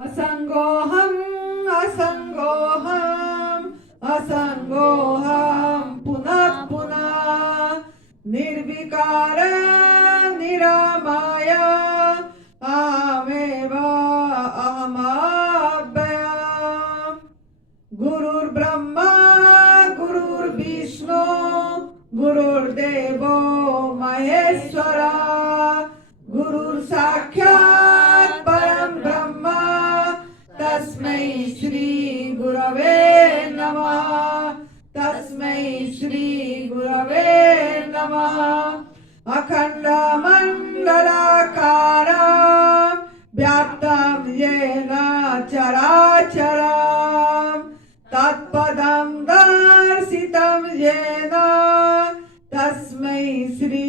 असंगोहम असंगोहम असंगोहम पुनः पुनः निर्विकार निरामय अहमेव अहमव्ययम्। गुरुर्ब्रह्मा गुरुर्विष्णु गुरुर्देवो महेश्वरा गुरुर्साक्षात् परं ब्रह्म तस्मै श्री गुरवे नमः तस्मै श्री गुरवे नमः। अखंड मंडलाकारं व्याप्तं येन चराचरं तत्पदं दर्शितं येन तस्मै श्री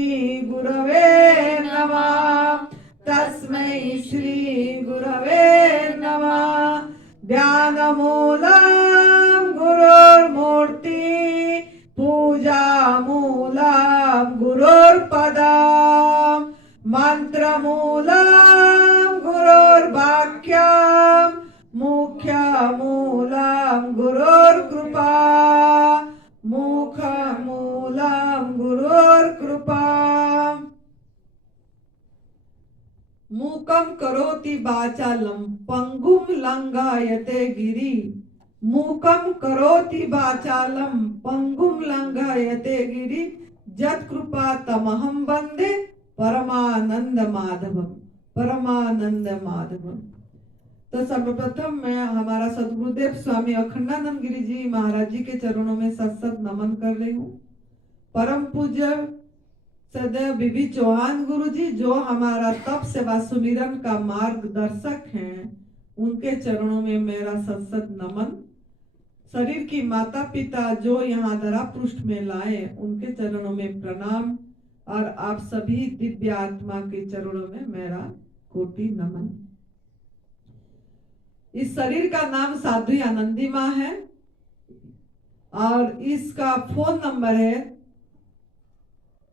गुरवे नमः तस्मै श्री गुरवे नमः। ध्यानमूलं गुरुर्मूर्ति पूजामूलं गुरुर्पदम् मंत्रमूलं गुरुर्वाक्यम् मुख्यमूलं गुरुर्कृपा मुखमूलं गुरुर्कृपा। मूकं करोति वाचालं पंगुं लंघयते गिरि मूकं करोति वाचालं पंगुं लंघयते गिरि यत्कृपा तमहं वंदे परमानंद माधवम परमानंद माधवम। तो सर्वप्रथम मैं हमारा सदगुरुदेव स्वामी अखंडानंद गिरी जी महाराज जी के चरणों में सत नमन कर रही हूँ। परम पूज्य सदैव बीबी चौहान गुरु जी जो हमारा तप सेवा सुमिरन का मार्गदर्शक हैं, उनके चरणों में मेरा सत नमन। शरीर की माता पिता जो यहाँ धरा पृष्ठ में लाए, उनके चरणों में प्रणाम और आप सभी दिव्य आत्मा के चरणों में मेरा कोटि नमन। इस शरीर का नाम साध्वी आनंदी माँ है और इसका फोन नंबर है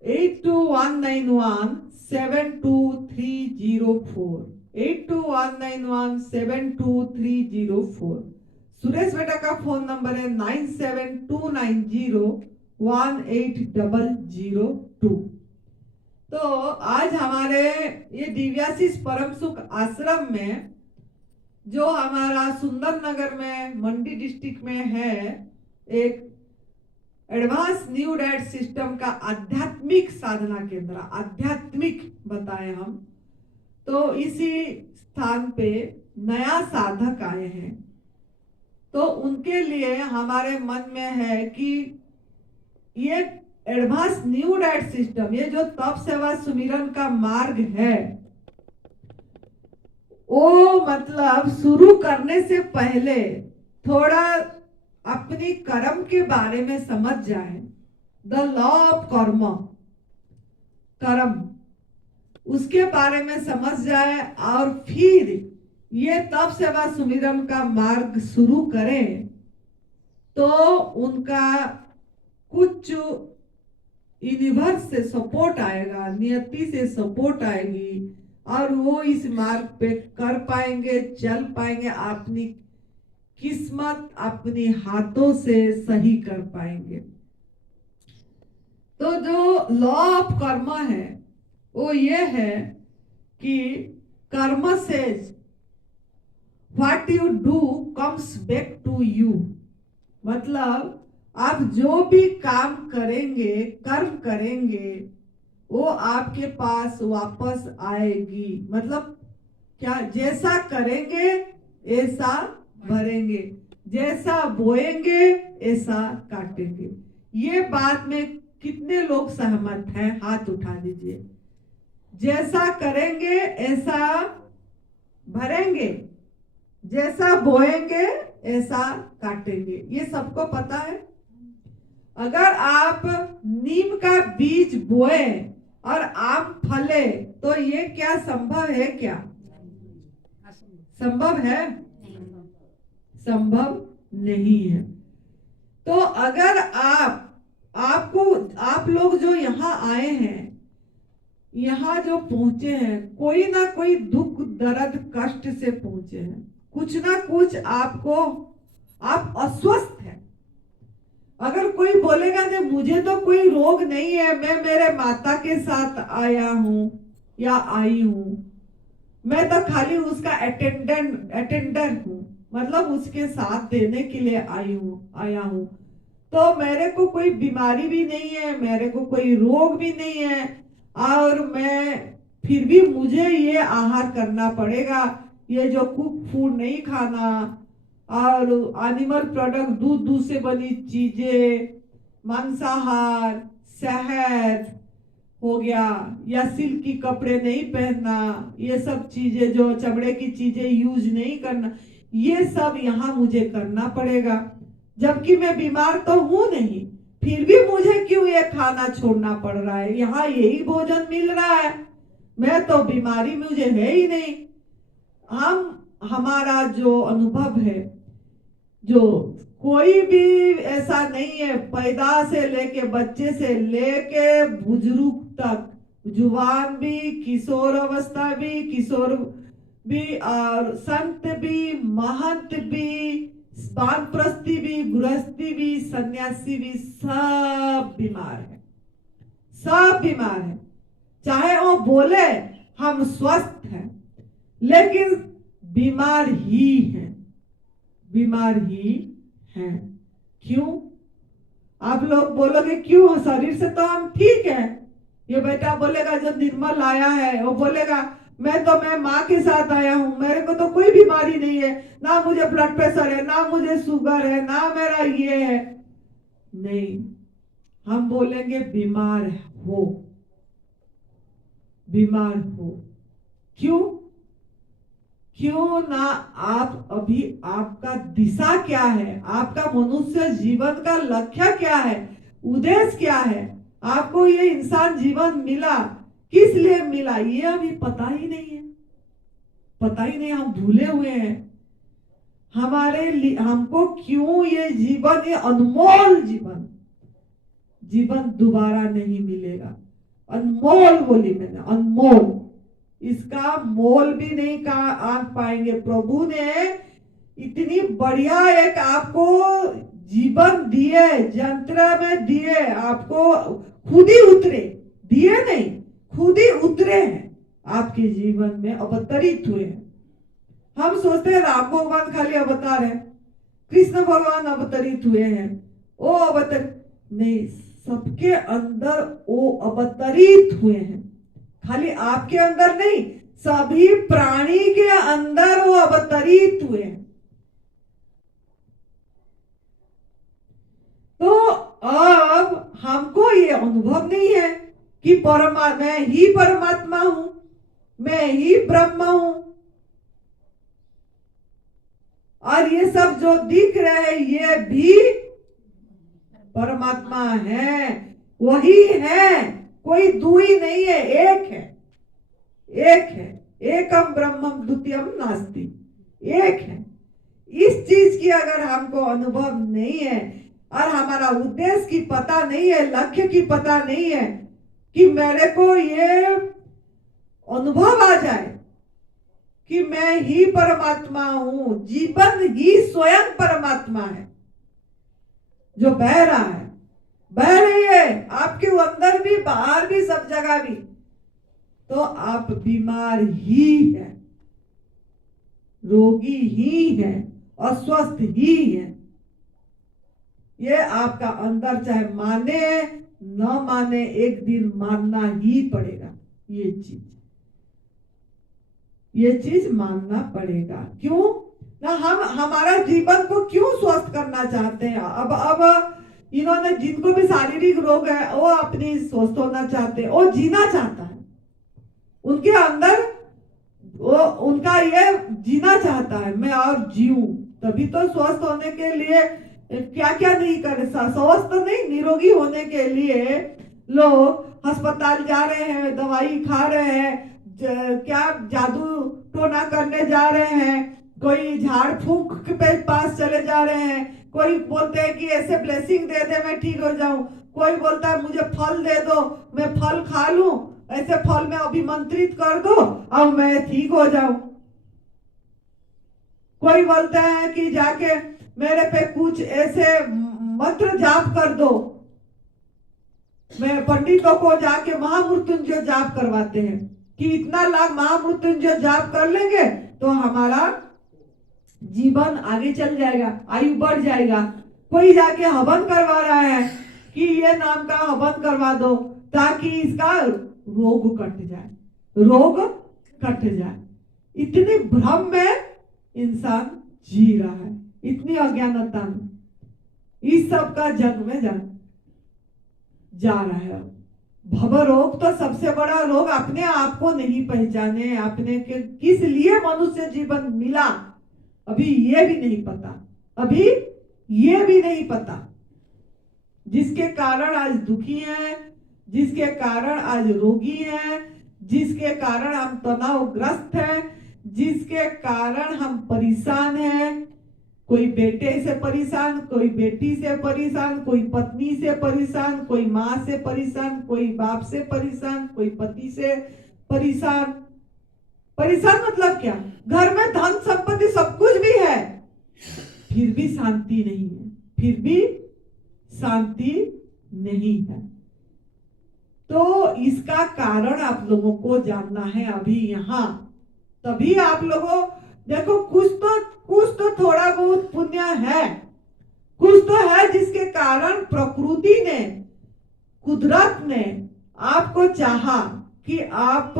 8219172304 8219172304। सुरेश बेटा का फोन नंबर है 9729018002। तो आज हमारे ये दिव्याशीष परम सुख आश्रम में जो हमारा सुंदर नगर में मंडी डिस्ट्रिक्ट में है, एक एडवांस न्यू डैट सिस्टम का आध्यात्मिक साधना केंद्र, आध्यात्मिक बताए हम, तो इसी स्थान पे नया साधक आए हैं। तो उनके लिए हमारे मन में है कि ये एडवांस न्यू डैट सिस्टम, ये जो तप सेवा सुमिरन का मार्ग है, वो मतलब शुरू करने से पहले थोड़ा अपनी कर्म के बारे में समझ जाए। द लॉ ऑफ कर्म, कर्म, उसके बारे में समझ जाए और फिर ये तप सेवा सुमिरन का मार्ग शुरू करें तो उनका कुछ यूनिवर्स से सपोर्ट आएगा, नियति से सपोर्ट आएगी और वो इस मार्ग पे कर पाएंगे, चल पाएंगे, अपनी किस्मत अपने हाथों से सही कर पाएंगे। तो जो लॉ ऑफ कर्म है वो ये है कि कर्म से what you do comes back to you. मतलब आप जो भी काम करेंगे, कर्म करेंगे, वो आपके पास वापस आएगी। मतलब क्या, जैसा करेंगे ऐसा भरेंगे, जैसा बोएंगे ऐसा काटेंगे। ये बात में कितने लोग सहमत हैं? हाथ उठा दीजिए। जैसा करेंगे ऐसा भरेंगे, जैसा बोएंगे ऐसा काटेंगे, ये सबको पता है। अगर आप नीम का बीज बोए और आम फले तो ये क्या संभव है? क्या संभव है? संभव नहीं है। तो अगर आप लोग जो यहाँ आए हैं, यहाँ जो पहुंचे हैं, कोई ना कोई दुख दर्द कष्ट से पहुंचे हैं, कुछ ना कुछ आपको, आप अस्वस्थ हैं। अगर कोई बोलेगा नहीं मुझे तो कोई रोग नहीं है, मैं मेरे माता के साथ आया हूं या आई हूं, मैं तो खाली उसका अटेंडर हूं, मतलब उसके साथ देने के लिए आया हूं, तो मेरे को कोई बीमारी भी नहीं है, मेरे को कोई रोग भी नहीं है, और मैं फिर भी मुझे ये आहार करना पड़ेगा, ये जो कुक फूड नहीं खाना, और एनिमल प्रोडक्ट, दूध से बनी चीजें, मांसाहार, शहद हो गया, या सिल्क की कपड़े नहीं पहनना, ये सब चीजें, जो चमड़े की चीजें यूज नहीं करना, ये सब यहाँ मुझे करना पड़ेगा, जबकि मैं बीमार तो हूं नहीं, फिर भी मुझे क्यों ये खाना छोड़ना पड़ रहा है? यहाँ यही भोजन मिल रहा है, मैं तो बीमारी मुझे है ही नहीं। हमारा जो अनुभव है, जो कोई भी ऐसा नहीं है, पैदा से लेके, बच्चे से लेके बुजुर्ग तक, जुवान भी, किशोर अवस्था भी, किशोर भी, और संत भी, महंत भी, वानप्रस्थी भी, गृहस्थी भी, सन्यासी भी, सब बीमार है, सब बीमार है। चाहे वो बोले हम स्वस्थ हैं, लेकिन बीमार ही हैं, बीमार ही हैं। क्यों? आप लोग बोलोगे क्यों? शरीर से तो हम ठीक है। ये बेटा बोलेगा, जो निर्मल आया है वो बोलेगा मैं माँ के साथ आया हूँ, मेरे को तो कोई बीमारी नहीं है, ना मुझे ब्लड प्रेशर है, ना मुझे शुगर है, ना मेरा ये है। नहीं, हम बोलेंगे बीमार हो, बीमार हो। क्यों? क्यों ना? आप अभी, आपका दिशा क्या है, आपका मनुष्य जीवन का लक्ष्य क्या है, उद्देश्य क्या है, आपको ये इंसान जीवन मिला किस लिए मिला, ये अभी पता ही नहीं है, पता ही नहीं, हम भूले हुए हैं। हमारे लिए, हमको क्यों ये जीवन, ये अनमोल जीवन, जीवन दोबारा नहीं मिलेगा। अनमोल बोली मैंने, अनमोल, इसका मोल भी नहीं आंक पाएंगे। प्रभु ने इतनी बढ़िया एक आपको जीवन दिए, यंत्र में दिए, आपको खुद ही उतरे, दिए नहीं, खुद ही उतरे हैं, आपके जीवन में अवतरित हुए हैं। हम सोचते हैं राम भगवान खाली अवतार है, कृष्ण भगवान अवतरित हुए हैं, वो अवतरित नहीं, सबके अंदर वो अवतरित हुए हैं, खाली आपके अंदर नहीं, सभी प्राणी के अंदर वो अवतरित हुए हैं। तो अब हमको ये अनुभव नहीं है कि मैं ही परमात्मा हूं, मैं ही ब्रह्म हूं, और ये सब जो दिख रहे हैं ये भी परमात्मा है, वही है, कोई दुई नहीं है, एक है, एक है, एकम ब्रह्मम द्वितीयम नास्ति, एक है। इस चीज की अगर हमको अनुभव नहीं है, और हमारा उद्देश्य की पता नहीं है, लक्ष्य की पता नहीं है, कि मेरे को ये अनुभव आ जाए कि मैं ही परमात्मा हूं, जीवन ही स्वयं परमात्मा है, जो बह रहा है, बह रही है आपके अंदर भी, बाहर भी, सब जगह भी, तो आप बीमार ही है, रोगी ही है, अस्वस्थ ही है। ये आपका अंदर चाहे माने न माने, एक दिन मानना ही पड़ेगा, ये चीज मानना पड़ेगा। क्यों ना? हम हमारा जीवन को क्यों स्वस्थ करना चाहते हैं? अब इन्होंने, जिनको भी शारीरिक रोग है, वो अपनी स्वस्थ होना चाहते हैं, वो जीना चाहता है, उनके अंदर वो, उनका ये जीना चाहता है, मैं और जीऊं। तभी तो स्वस्थ होने के लिए क्या क्या नहीं कर, स्वस्थ नहीं, निरोगी होने के लिए लोग अस्पताल जा रहे हैं, दवाई खा रहे हैं, क्या जादू टोना करने जा रहे हैं, कोई झाड़ फूंक के पास चले जा रहे हैं, कोई बोलते हैं कि ऐसे ब्लेसिंग दे दे मैं ठीक हो जाऊं, कोई बोलता है मुझे फल दे दो, मैं फल खा लूं, ऐसे फल में अभिमंत्रित कर दो और मैं ठीक हो जाऊं। कोई बोलते हैं कि जाके मेरे पे कुछ ऐसे मंत्र जाप कर दो, मैं पंडितों को जाके महामृत्युंजय जाप करवाते हैं कि इतना लाख महामृत्युंजय जाप कर लेंगे तो हमारा जीवन आगे चल जाएगा, आयु बढ़ जाएगा। कोई जाके हवन करवा रहा है कि ये नाम का हवन करवा दो ताकि इसका रोग कट जाए, रोग कट जाए। इतनी भ्रम में इंसान जी रहा है, इतनी अज्ञानता में, इस सब का जग में जा रहा है। भव रोग तो सबसे बड़ा रोग, अपने आप को नहीं पहचाने, अपने के किस लिए मनुष्य जीवन मिला अभी ये भी नहीं पता, अभी ये भी नहीं पता, जिसके कारण आज दुखी हैं, जिसके कारण आज रोगी हैं, जिसके कारण हम तनावग्रस्त हैं, जिसके कारण हम परेशान हैं। कोई बेटे से परेशान, कोई बेटी से परेशान, कोई पत्नी से परेशान, कोई माँ से परेशान, कोई बाप से परेशान, कोई पति से परेशान। परेशान मतलब क्या? घर में धन संपत्ति सब कुछ भी है, फिर भी शांति नहीं है, फिर भी शांति नहीं है। तो इसका कारण आप लोगों को जानना है अभी यहाँ, तभी आप लोगों देखो कुछ तो थोड़ा बहुत पुण्य है, कुछ तो है जिसके कारण प्रकृति ने, कुदरत ने आपको चाहा कि आप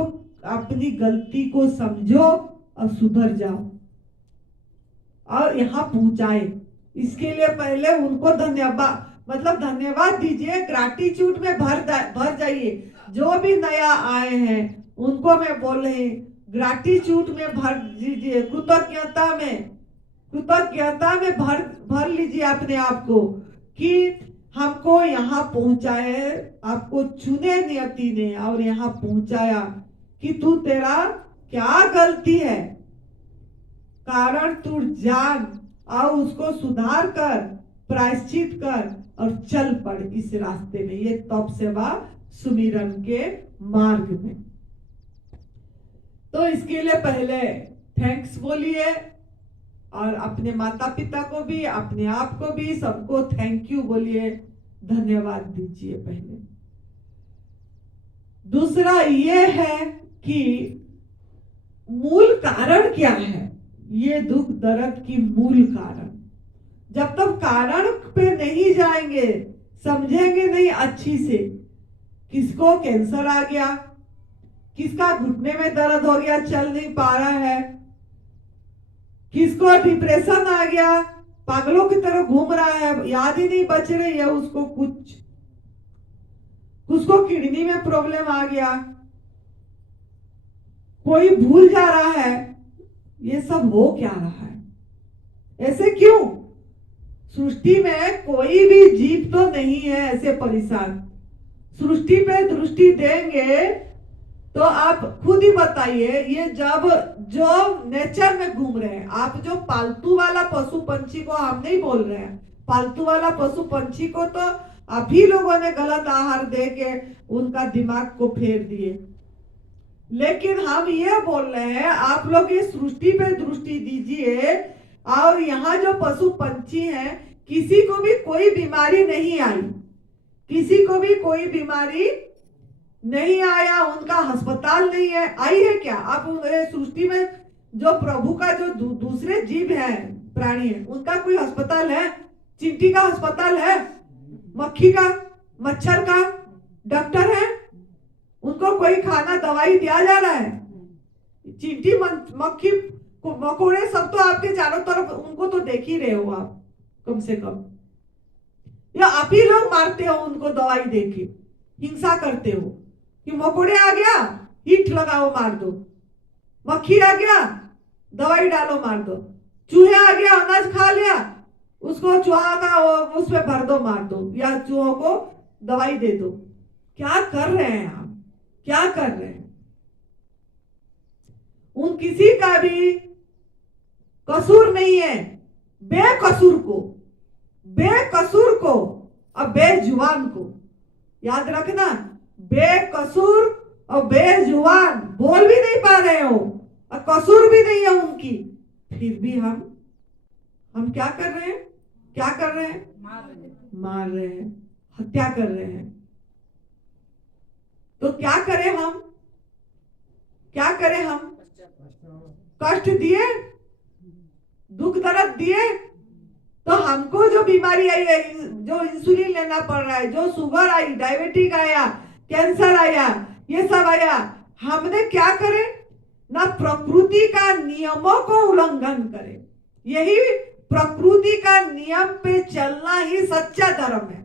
अपनी गलती को समझो और सुधर जाओ और यहाँ पहुंचाए। इसके लिए पहले उनको धन्यवाद, मतलब धन्यवाद दीजिए, ग्रैटिट्यूड में भर जाइए। जो भी नया आए हैं उनको मैं बोल रही, ग्रैटिट्यूड में भर दीजिए, कृतज्ञता में भर लीजिए अपने आप को कि हमको यहाँ पहुंचाए, आपको चुने नियति ने और यहाँ पहुंचाया कि तू तेरा क्या गलती है, कारण तू जान और उसको सुधार कर, प्रायश्चित कर और चल पड़ इस रास्ते में, ये तप सेवा सुमिरन के मार्ग में। तो इसके लिए पहले थैंक्स बोलिए और अपने माता पिता को भी, अपने आप को भी, सबको थैंक यू बोलिए, धन्यवाद दीजिए पहले। दूसरा ये है कि मूल कारण क्या है, ये दुख दर्द की मूल कारण। जब तक कारण पे नहीं जाएंगे, समझेंगे नहीं अच्छी से, किसको कैंसर आ गया, किसका घुटने में दर्द हो गया, चल नहीं पा रहा है, किसको डिप्रेशन आ गया, पागलों की तरह घूम रहा है, याद ही नहीं बच रही है उसको, उसको किडनी में प्रॉब्लम आ गया, कोई भूल जा रहा है, ये सब हो क्या रहा है, ऐसे क्यों? सृष्टि में कोई भी जीव तो नहीं है ऐसे परेशान। सृष्टि पे दृष्टि देंगे तो आप खुद ही बताइए, ये जब जो नेचर में घूम रहे हैं, आप जो पालतू वाला पशु पंछी को हम नहीं बोल रहे हैं, पालतू वाला पशु पंछी को तो आप ही लोगों ने गलत आहार दे के उनका दिमाग को फेर दिए, लेकिन हम ये बोल रहे हैं आप लोग ये सृष्टि पे दृष्टि दीजिए। और यहाँ जो पशु पंछी हैं, किसी को भी कोई बीमारी नहीं आई, किसी को भी कोई बीमारी नहीं आया, उनका अस्पताल नहीं है, आई है क्या? आप सृष्टि में जो प्रभु का जो दूसरे जीव है, प्राणी है, उनका कोई अस्पताल है? चींटी का अस्पताल है? मक्खी का, मच्छर का डॉक्टर है? उनको कोई खाना दवाई दिया जा रहा है? चींटी मक्खी मकोड़े सब तो आपके चारों तरफ, उनको तो देख ही रहे हो आप कम से कम, या आप ही लोग मारते हो उनको दवाई देके, हिंसा करते हो कि मकोड़े आ गया हीट लगाओ मार दो, मक्खी आ गया दवाई डालो मार दो, चूहे आ गया अनाज खा लिया उसको चूहा का उसमें भर दो मार दो, या चूहों को दवाई दे दो। क्या कर रहे हैं आप, क्या कर रहे हैं? उन किसी का भी कसूर नहीं है, बेकसूर को और बेजुबान को याद रखना, बेकसूर और बेजुबान, बोल भी नहीं पा रहे हो और कसूर भी नहीं है उनकी, फिर भी हम हम क्या कर रहे हैं? क्या कर रहे हैं? मार रहे हैं, हत्या कर रहे हैं। तो क्या करें हम? क्या करें हम? कष्ट दिए, दुख दर्द दिए, तो हमको जो बीमारी आई है, जो इंसुलिन लेना पड़ रहा है, जो शुगर आई, डायबिटीज आया, कैंसर आया, ये सब आया, हमने क्या करे? ना प्रकृति का नियमों को उल्लंघन करे। यही प्रकृति का नियम पे चलना ही सच्चा धर्म है।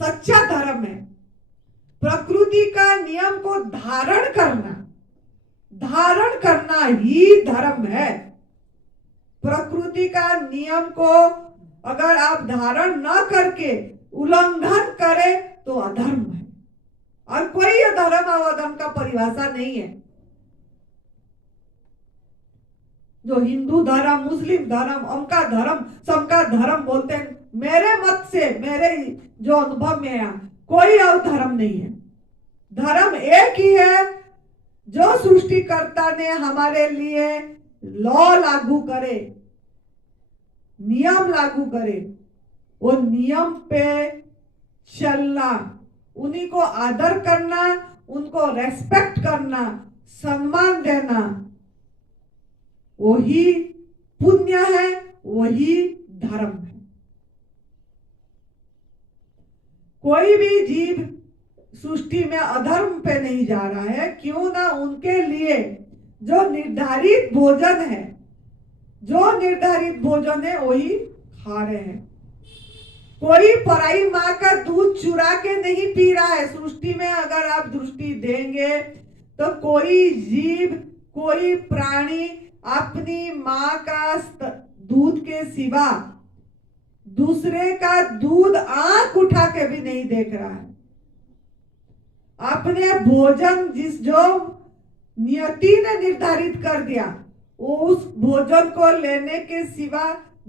सच्चा धर्म है प्रकृति का नियम को धारण करना। धारण करना ही धर्म है। प्रकृति का नियम को अगर आप धारण न करके उल्लंघन करें तो अधर्म है। और कोई अधर्म अवधर्म का परिभाषा नहीं है। जो हिंदू धर्म, मुस्लिम धर्म, अमका धर्म, समका धर्म बोलते हैं, मेरे मत से, मेरे जो अनुभव में है, कोई और धर्म नहीं है। धर्म एक ही है जो सृष्टिकर्ता ने हमारे लिए लॉ लागू करे, नियम लागू करे, वो नियम पे चलना, उन्हीं को आदर करना, उनको रेस्पेक्ट करना, सम्मान देना, वही पुण्य है, वही धर्म है। कोई भी जीव सृष्टि में अधर्म पे नहीं जा रहा है। क्यों ना उनके लिए जो निर्धारित भोजन है, जो निर्धारित भोजन है वही खा रहे हैं। कोई पराई माँ का दूध चुरा के नहीं पी रहा है। सृष्टि में अगर आप दृष्टि देंगे तो कोई जीव, कोई प्राणी अपनी माँ का दूध के सिवा दूसरे का दूध आंख उठा के भी नहीं देख रहा है। अपने भोजन जो नियति ने निर्धारित कर दिया, वो उस भोजन को लेने के सिवा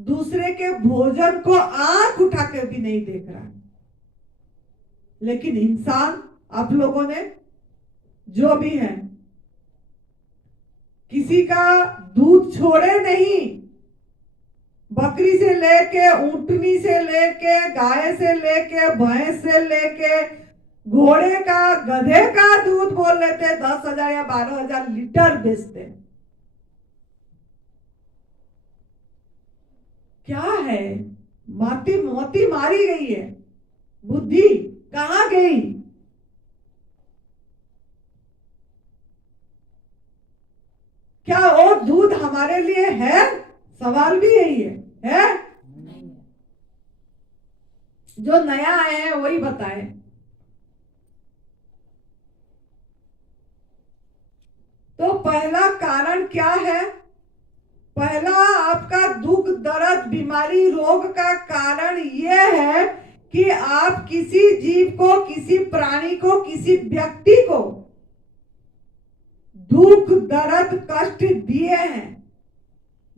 दूसरे के भोजन को आंख उठा के भी नहीं देख रहा है। लेकिन इंसान, आप लोगों ने जो भी है, किसी का दूध छोड़े नहीं। बकरी से लेके, ऊंटनी से लेके, गाय से लेके, भैंस से लेके, घोड़े का, गधे का दूध बोल लेते 10,000 या 12,000 लीटर बेचते। क्या है? मोती मारी गई है। बुद्धि कहां गई? क्या वो दूध हमारे लिए है? सवाल भी यही है? जो नया आए हैं वही बताए। तो पहला कारण क्या है? पहला आपका दुख, दर्द, बीमारी, रोग का कारण यह है कि आप किसी जीव को, किसी प्राणी को, किसी व्यक्ति को दुख, दर्द, कष्ट दिए हैं,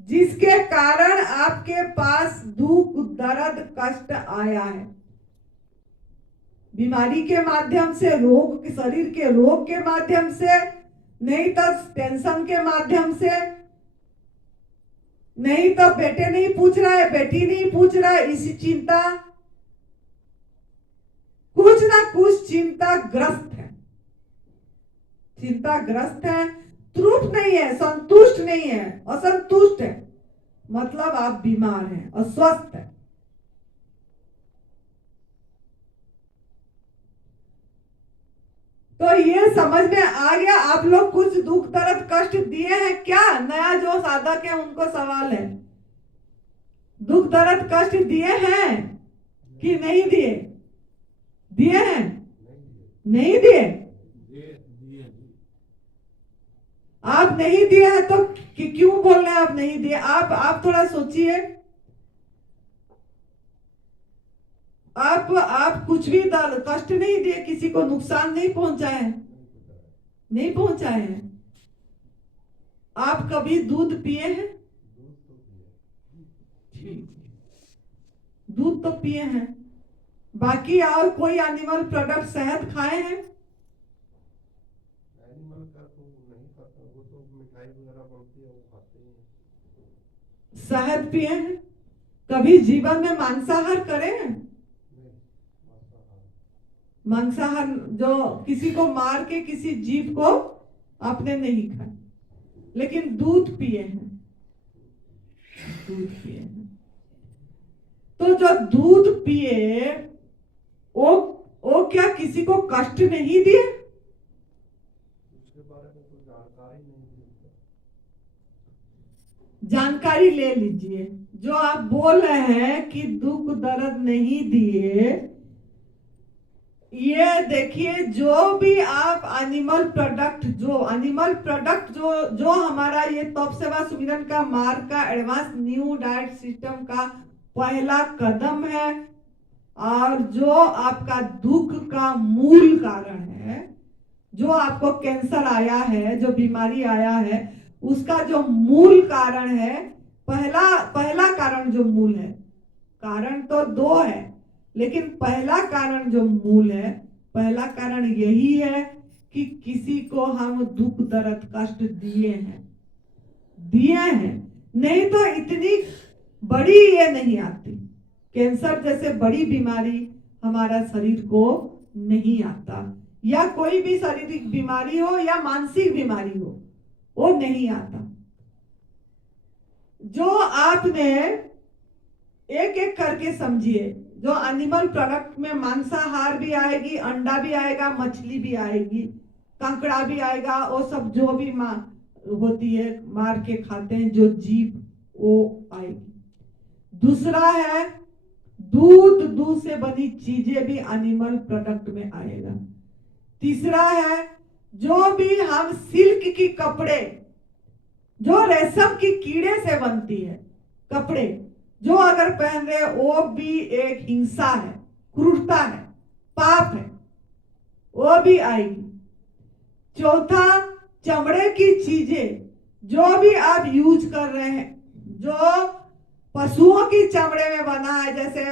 जिसके कारण आपके पास दुख, दर्द, कष्ट आया है। बीमारी के माध्यम से, रोग, शरीर के रोग के माध्यम से, नहीं तो टेंशन के माध्यम से, नहीं तो बेटे नहीं पूछ रहा है, बेटी नहीं पूछ रहा है, इसी चिंता, कुछ ना कुछ चिंताग्रस्त है। चिंताग्रस्त है, तृप्त नहीं है, संतुष्ट नहीं है, असंतुष्ट है, मतलब आप बीमार हैं, अस्वस्थ है। तो ये समझ में आ गया? आप लोग कुछ दुख, दर्द, कष्ट दिए हैं क्या? नया जो साधक है उनको सवाल है, दुख, दर्द, कष्ट दिए हैं कि नहीं दिए? दिए हैं? नहीं दिए? आप नहीं दिए हैं तो क्यों बोल रहे हैं आप नहीं दिए? आप थोड़ा सोचिए। आप कुछ भी कष्ट नहीं दिए, किसी को नुकसान नहीं पहुंचाए, नहीं पहुंचाए हैं। आप कभी दूध पिए हैं? दूध तो पिए हैं। बाकी और कोई एनिमल प्रोडक्ट, शहद खाए हैं? एनिमल का तो नहीं खाता, वो तो मिठाई वगैरह बनती है वो खाते हैं। शहद पिए हैं? कभी जीवन में मांसाहार करें? मांसाहार जो किसी को मार के किसी जीव को आपने नहीं खाया, लेकिन दूध पिए हैं, दूध पिए हैं। तो जो दूध पिए वो क्या किसी को कष्ट नहीं दिए? जानकारी ले लीजिए। जो आप बोल रहे हैं कि दुख दर्द नहीं दिए, ये देखिए, जो भी आप एनिमल प्रोडक्ट जो जो हमारा ये तप सेवा सुमिरन का मार्ग का एडवांस न्यू डाइट सिस्टम का पहला कदम है, और जो आपका दुख का मूल कारण है, जो आपको कैंसर आया है, जो बीमारी आया है, उसका जो मूल कारण है, पहला कारण जो मूल है, कारण तो दो है, लेकिन पहला कारण जो मूल है, पहला कारण यही है कि किसी को हम दुख दर्द कष्ट दिए हैं। नहीं तो इतनी बड़ी ये नहीं आती। कैंसर जैसे बड़ी बीमारी हमारा शरीर को नहीं आता, या कोई भी शारीरिक बीमारी हो या मानसिक बीमारी हो, वो नहीं आता। जो आपने एक एक करके समझिए, जो एनिमल प्रोडक्ट में मांसाहार भी आएगी, अंडा भी आएगा, मछली भी आएगी, कांकड़ा भी आएगा, वो सब जो भी होती है मार के खाते हैं जो जीव, वो आएगी। दूसरा है दूध से बनी चीजें भी एनिमल प्रोडक्ट में आएगा। तीसरा है जो भी हम सिल्क की कपड़े, जो रेशम की कीड़े से बनती है कपड़े, जो अगर पहन रहे, वो भी एक हिंसा है, क्रूरता है, पाप है, वो भी आएगी। चौथा, चमड़े की चीजें जो भी आप यूज कर रहे हैं, जो पशुओं की चमड़े में बना है, जैसे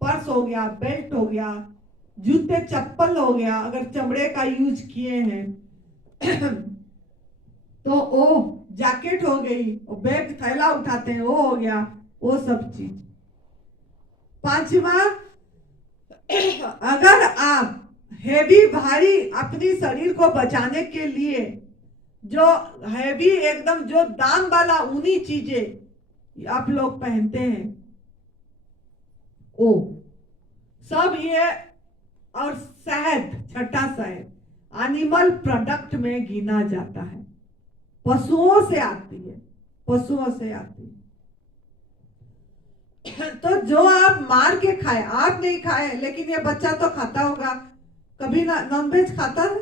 पर्स हो गया, बेल्ट हो गया, जूते चप्पल हो गया, अगर चमड़े का यूज किए हैं तो वो जैकेट हो गई, वो बैग थैला उठाते हैं, वो हो गया, वो सब चीज। पांचवा, अगर आप हेवी भारी अपनी शरीर को बचाने के लिए जो हैवी एकदम जो दाम वाला ऊनी चीजें आप लोग पहनते हैं, ओ सब ये, और शहद, छठा शहद एनिमल प्रोडक्ट में गिना जाता है, पशुओं से आती है, पशुओं से आती है। तो जो आप मार के खाए, आप नहीं खाए, लेकिन ये बच्चा तो खाता होगा, कभी नॉनवेज खाता है?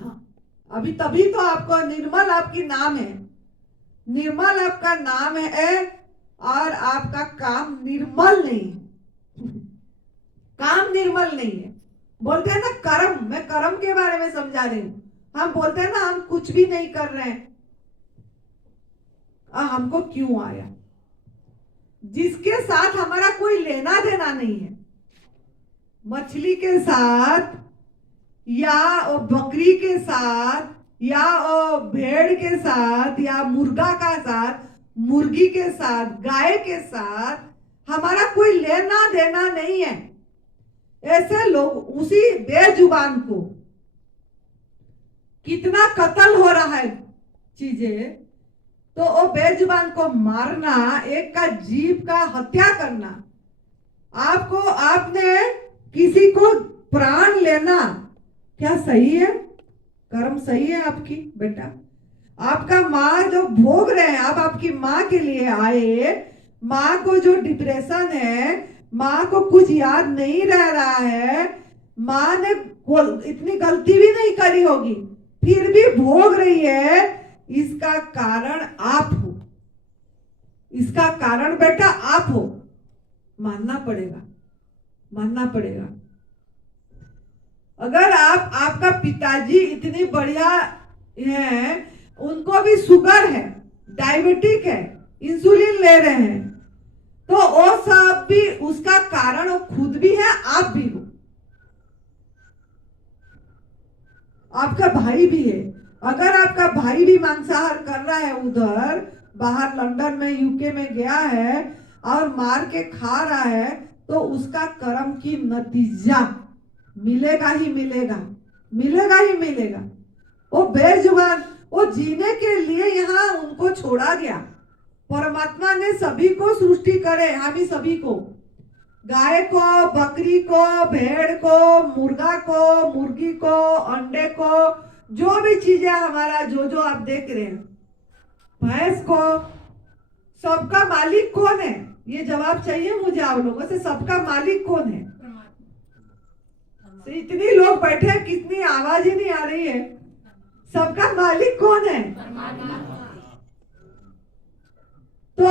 हाँ, अभी तभी तो आपको निर्मल आपकी नाम है, निर्मल आपका नाम है, और आपका काम निर्मल नहीं है, काम निर्मल नहीं है। बोलते हैं ना कर्म, मैं कर्म के बारे में समझा रही हूं। हम बोलते हैं ना हम कुछ भी नहीं कर रहे हैं, हमको क्यों आया, जिसके साथ हमारा कोई लेना देना नहीं है, मछली के साथ या वो बकरी के साथ या वो भेड़ के साथ या मुर्गा का साथ, मुर्गी के साथ, गाय के साथ हमारा कोई लेना देना नहीं है। ऐसे लोग उसी बेजुबान को, कितना कत्ल हो रहा है चीजें, तो वो बेजुबान को मारना, एक का जीव का हत्या करना, आपको, आपने किसी को प्राण लेना, क्या सही है? कर्म सही है आपकी बेटा? आपका माँ जो भोग रहे हैं, आप आपकी माँ के लिए आए, माँ को जो डिप्रेशन है, माँ को कुछ याद नहीं रह रहा है, माँ ने इतनी गलती भी नहीं करी होगी, फिर भी भोग रही है, इसका कारण आप हो, इसका कारण बेटा आप हो, मानना पड़ेगा, मानना पड़ेगा। अगर आपका पिताजी इतनी बढ़िया है, उनको भी शुगर है, डायबिटिक है, इंसुलिन ले रहे हैं, तो वो सब भी उसका कारण वो खुद भी है, आप भी हो, आपका भाई भी है। अगर आपका भाई भी मांसाहार कर रहा है, उधर बाहर लंदन में यूके में गया है और मार के खा रहा है, तो उसका कर्म की नतीजा मिलेगा ही मिलेगा, मिलेगा ही मिलेगा। वो बेजुबान, वो जीने के लिए यहाँ उनको छोड़ा गया। परमात्मा ने सभी को सृष्टि करे, हम ही सभी को, गाय को, बकरी को, भेड़ को, मुर्गा को, मुर्गी को, अंडे को, जो भी चीजें हमारा जो जो आप देख रहे हैं, भैंस को, सबका मालिक कौन है? ये जवाब चाहिए मुझे आप लोगों से। सबका मालिक कौन है? इतनी लोग बैठे हैं, कितनी आवाज ही नहीं आ रही है। सबका मालिक कौन है? तो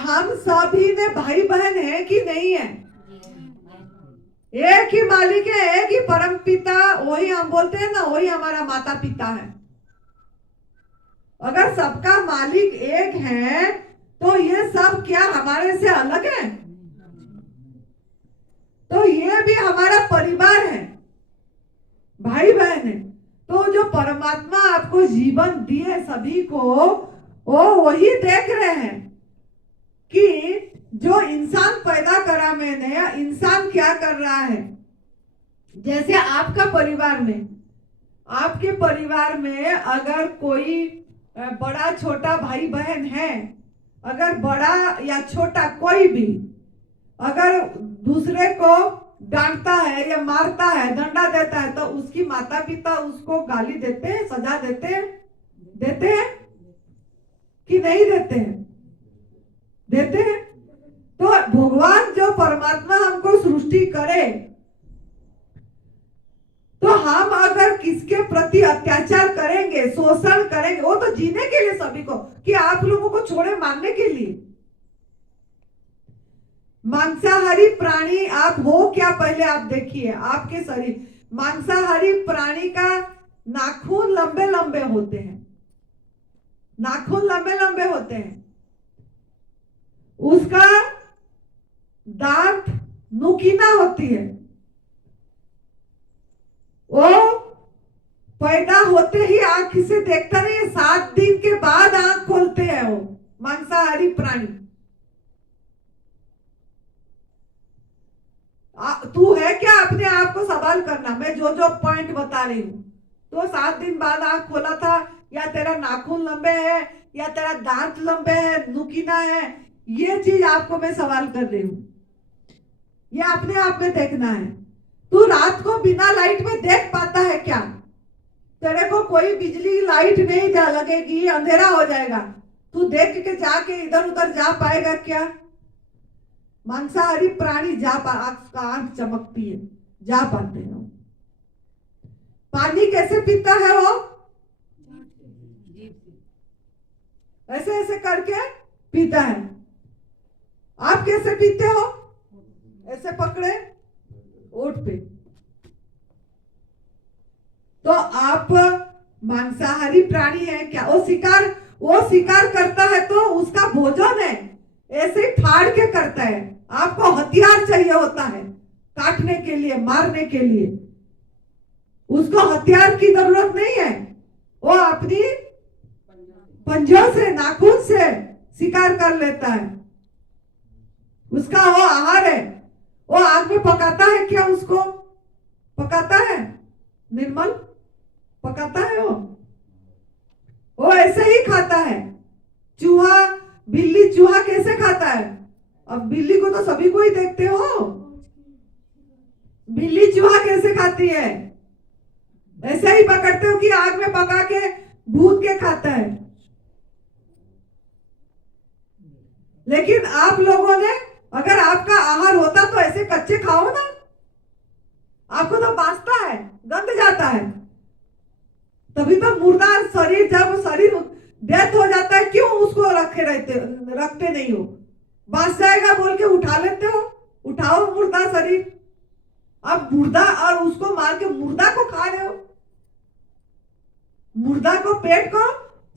हम सभी में भाई बहन है कि नहीं है? एक ही मालिक है, एक ही परम पिता, वही हम बोलते हैं ना, वही हमारा माता पिता है। अगर सबका मालिक एक है तो ये सब क्या हमारे से अलग है? तो ये भी हमारा परिवार है, भाई बहन है। तो जो परमात्मा आपको जीवन दिए सभी को, वो वही देख रहे हैं कि जो इंसान पैदा करा मैंने, या इंसान क्या कर रहा है। जैसे आपका परिवार में, आपके परिवार में अगर कोई बड़ा छोटा भाई बहन है, अगर बड़ा या छोटा कोई भी अगर दूसरे को डांटता है या मारता है, डंडा देता है, तो उसकी माता पिता उसको गाली देते हैं, सजा देते हैं, देते हैं कि नहीं देते हैं? देते हैं। तो भगवान जो परमात्मा हमको सृष्टि करे, तो हम अगर किसके प्रति अत्याचार करेंगे, शोषण करेंगे, वो तो जीने के लिए सभी को, कि आप लोगों को छोड़े मारने के लिए। मांसाहारी प्राणी आप हो क्या? पहले आप देखिए आपके शरीर, मांसाहारी प्राणी का नाखून लंबे लंबे होते हैं, नाखून लंबे लंबे होते हैं, उसका दांत नुकीला होती है, वो पैदा होते ही आंख से देखता नहीं है, 7 दिन के बाद आंख खोलते हैं वो मांसाहारी प्राणी। तू है क्या अपने आप को सवाल करना, मैं जो जो पॉइंट बता रही हूं। तो 7 दिन बाद आंख खोला था, या तेरा नाखून लंबे है, या तेरा दांत लंबे है, नुकीला है, ये चीज आपको मैं सवाल कर रही हूं। ये अपने आप में देखना है। तू रात को बिना लाइट में देख पाता है क्या? तेरे को कोई बिजली लाइट नहीं जा लगेगी, अंधेरा हो जाएगा, तू देख के जाके इधर उधर जा पाएगा क्या? मांसाहारी प्राणी जा पा, आंख चमकती है, जा पाते हैं। पानी कैसे पीता है वो? ऐसे ऐसे करके पीता है। आप कैसे पीते हो? ऐसे पकड़े ओठ पे। तो आप मांसाहारी प्राणी है क्या? वो शिकार करता है तो उसका भोजन है, ऐसे फाड़ के करता है। आपको हथियार चाहिए होता है काटने के लिए, मारने के लिए। उसको हथियार की जरूरत नहीं है, वो अपनी पंजों से, नाखून से शिकार कर लेता है। उसका वो आहार है। वो आग में पकाता है क्या? उसको पकाता है निर्मल? पकाता है वो ऐसे ही खाता है। चूहा, बिल्ली, चूहा कैसे खाता है? अब बिल्ली को तो सभी को ही देखते हो, बिल्ली चूहा कैसे खाती है? ऐसे ही पकड़ते हो कि आग में पका के भून के खाता है। लेकिन आप लोगों ने, अगर आपका आहार होता तो ऐसे कच्चे खाओ ना, आपको तो बांचता है, गंद जाता है। तभी तो मुर्दा शरीर, जब शरीर डेथ हो जाता है, क्यों उसको रखते नहीं हो? बांच जाएगा बोल के उठा लेते हो। उठाओ मुर्दा शरीर। अब मुर्दा और उसको मार के मुर्दा को खा रहे हो। मुर्दा को, पेट को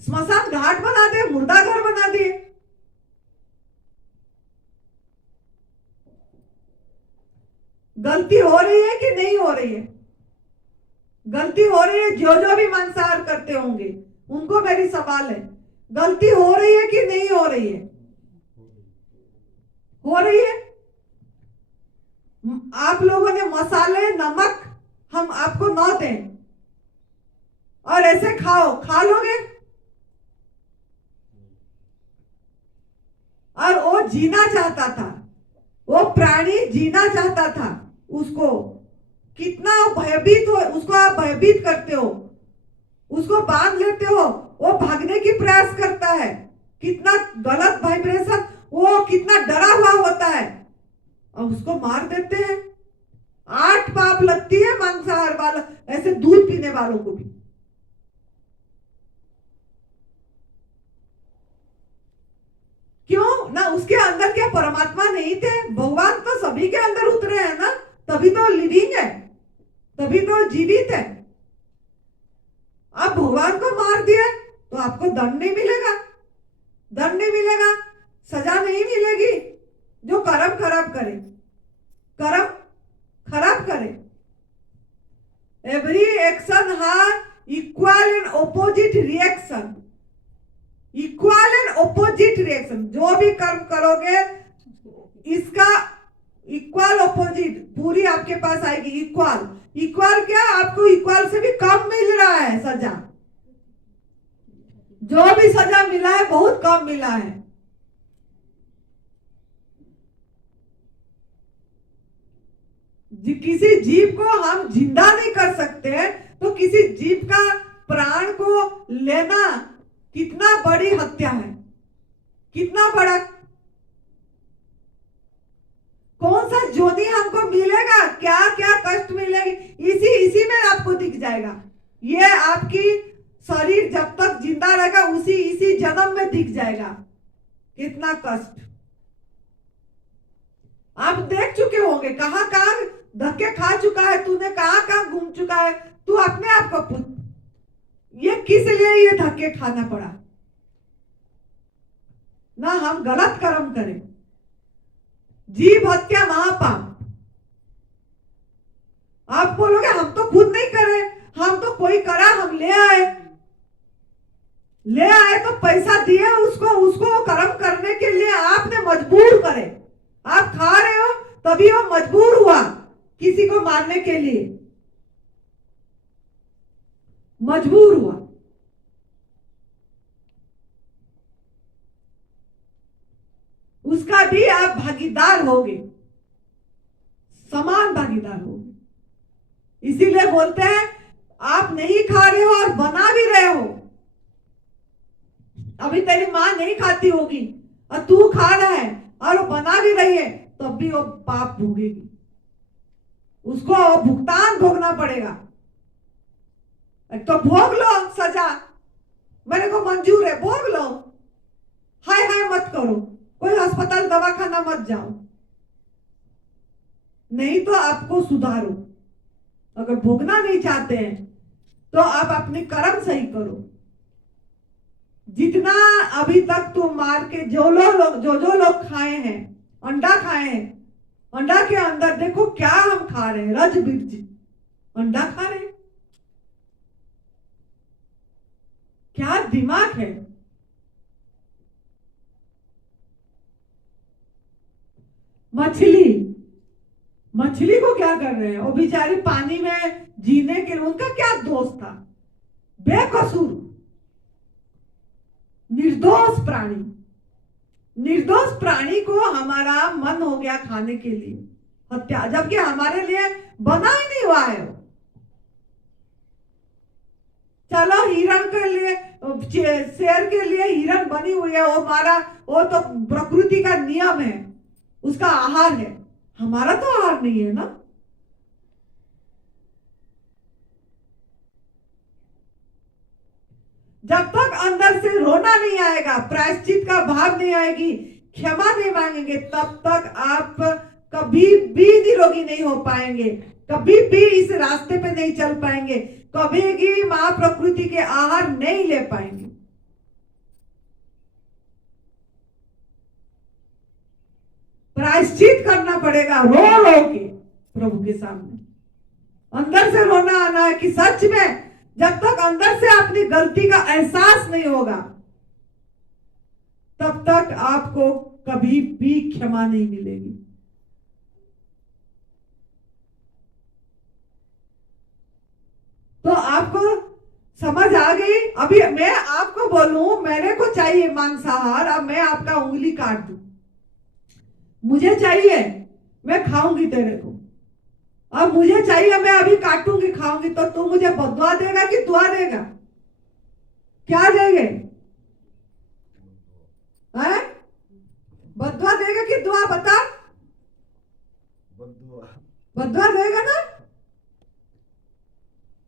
स्मशान घाट बना दे, मुर्दा घर बना दिए। गलती हो रही है कि नहीं हो रही है? गलती हो रही है। जो जो भी मांसाहार करते होंगे उनको मेरी सवाल है, गलती हो रही है कि नहीं हो रही है? हो रही है। आप लोगों ने मसाले नमक हम आपको न दें और ऐसे खाओ, खा लोगे? और वो जीना चाहता था, वो प्राणी जीना चाहता था। उसको कितना भयभीत हो, उसको आप भयभीत करते हो, उसको बांध लेते हो, वो भागने की प्रयास करता है। कितना गलत वाइब्रेशन, वो कितना डरा हुआ होता है और उसको मार देते हैं। 8 पाप लगती है मांसाहार वाला, ऐसे दूध पीने वालों को भी। क्यों ना? उसके अंदर क्या परमात्मा नहीं थे? भगवान तो सभी के अंदर उतरे हैं ना, तभी तो लिविंग है, तभी तो जीवित है। आप भगवान को मार दिए तो आपको दंड नहीं मिलेगा, दंड नहीं मिलेगा, सजा नहीं मिलेगी। जो कर्म खराब करे, कर्म खराब करे। Every action has equal and opposite reaction, equal and opposite reaction. जो भी कर्म करोगे इसका इक्वल ऑपोजिट पूरी आपके पास आएगी। इक्वल, इक्वल क्या? आपको इक्वल से भी कम मिल रहा है सजा। जो भी सजा मिला है बहुत कम मिला है। किसी जीव को हम जिंदा नहीं कर सकते, तो किसी जीव का प्राण को लेना कितना बड़ी हत्या है, कितना बड़ा। कौन सा जोनी हमको मिलेगा, क्या क्या कष्ट मिलेगी, इसी इसी में आपको दिख जाएगा। ये आपकी शरीर जब तक जिंदा रहेगा उसी इसी जन्म में दिख जाएगा कितना कष्ट। आप देख चुके होंगे, कहां कहां धक्के खा चुका है तूने, कहां कहां घूम चुका है तू। अपने आप को पूछ, ये किस लिए ये धक्के खाना पड़ा? ना हम गलत कर्म करें। जीव हत्या महापाप। आप बोलोगे हम तो खुद नहीं करे, हम तो कोई करा, हम ले आए, ले आए तो पैसा दिए उसको, उसको कर्म करने के लिए आपने मजबूर करे। आप खा रहे हो तभी वो मजबूर हुआ किसी को मारने के लिए, मजबूर हुआ। उसका भी आप भागीदार होगे, समान भागीदार होगे। इसीलिए बोलते हैं आप नहीं खा रहे हो और बना भी रहे हो। अभी तेरी माँ नहीं खाती होगी और तू खा रहा है और वो बना भी रही है, तब भी वो पाप भोगेगी, उसको भुगतान भोगना पड़ेगा। तो भोग लो सजा, मेरे को मंजूर है, भोग लो। हाय हाय मत करो, कोई अस्पताल दवाखाना मत जाओ, नहीं तो आपको सुधारो। अगर भोगना नहीं चाहते हैं तो आप अपने कर्म सही करो। जितना अभी तक तुम मार के जो लोग खाए हैं, अंडा खाए हैं, अंडा के अंदर देखो क्या हम खा रहे हैं, रज बीज अंडा खा रहे हैं। क्या दिमाग है। मछली को क्या कर रहे हैं? वो बेचारी पानी में जीने के लिए, उनका क्या दोष था? बेकसूर निर्दोष प्राणी, निर्दोष प्राणी को हमारा मन हो गया खाने के लिए हत्या, जबकि हमारे लिए बना ही नहीं हुआ है। चलो हिरण के लिए, शेर के लिए हिरण बनी हुई है, वो हमारा, वो तो प्रकृति का नियम है, उसका आहार है। हमारा तो आहार नहीं है ना। जब तक अंदर से रोना नहीं आएगा, प्रायश्चित का भाव नहीं आएगी, क्षमा नहीं मांगेंगे, तब तक आप कभी भी निरोगी नहीं हो पाएंगे, कभी भी इस रास्ते पे नहीं चल पाएंगे, कभी भी मां प्रकृति के आहार नहीं ले पाएंगे। प्रायश्चित करना पड़ेगा रो रो के प्रभु के सामने। अंदर से रोना आना है कि सच में जब तक अंदर से अपनी गलती का एहसास नहीं होगा, तब तक आपको कभी भी क्षमा नहीं मिलेगी। तो आपको समझ आ गई? अभी मैं आपको बोलूं मेरे को चाहिए मांसाहार, अब मैं आपका उंगली काट दूं, मुझे चाहिए, मैं खाऊंगी तेरे को, अब मुझे चाहिए, मैं अभी काटूंगी खाऊंगी, तो तू मुझे बदुआ देगा कि दुआ देगा? क्या देगे? हैं? बदुआ देगा कि दुआ? बता। बदुआ देगा ना?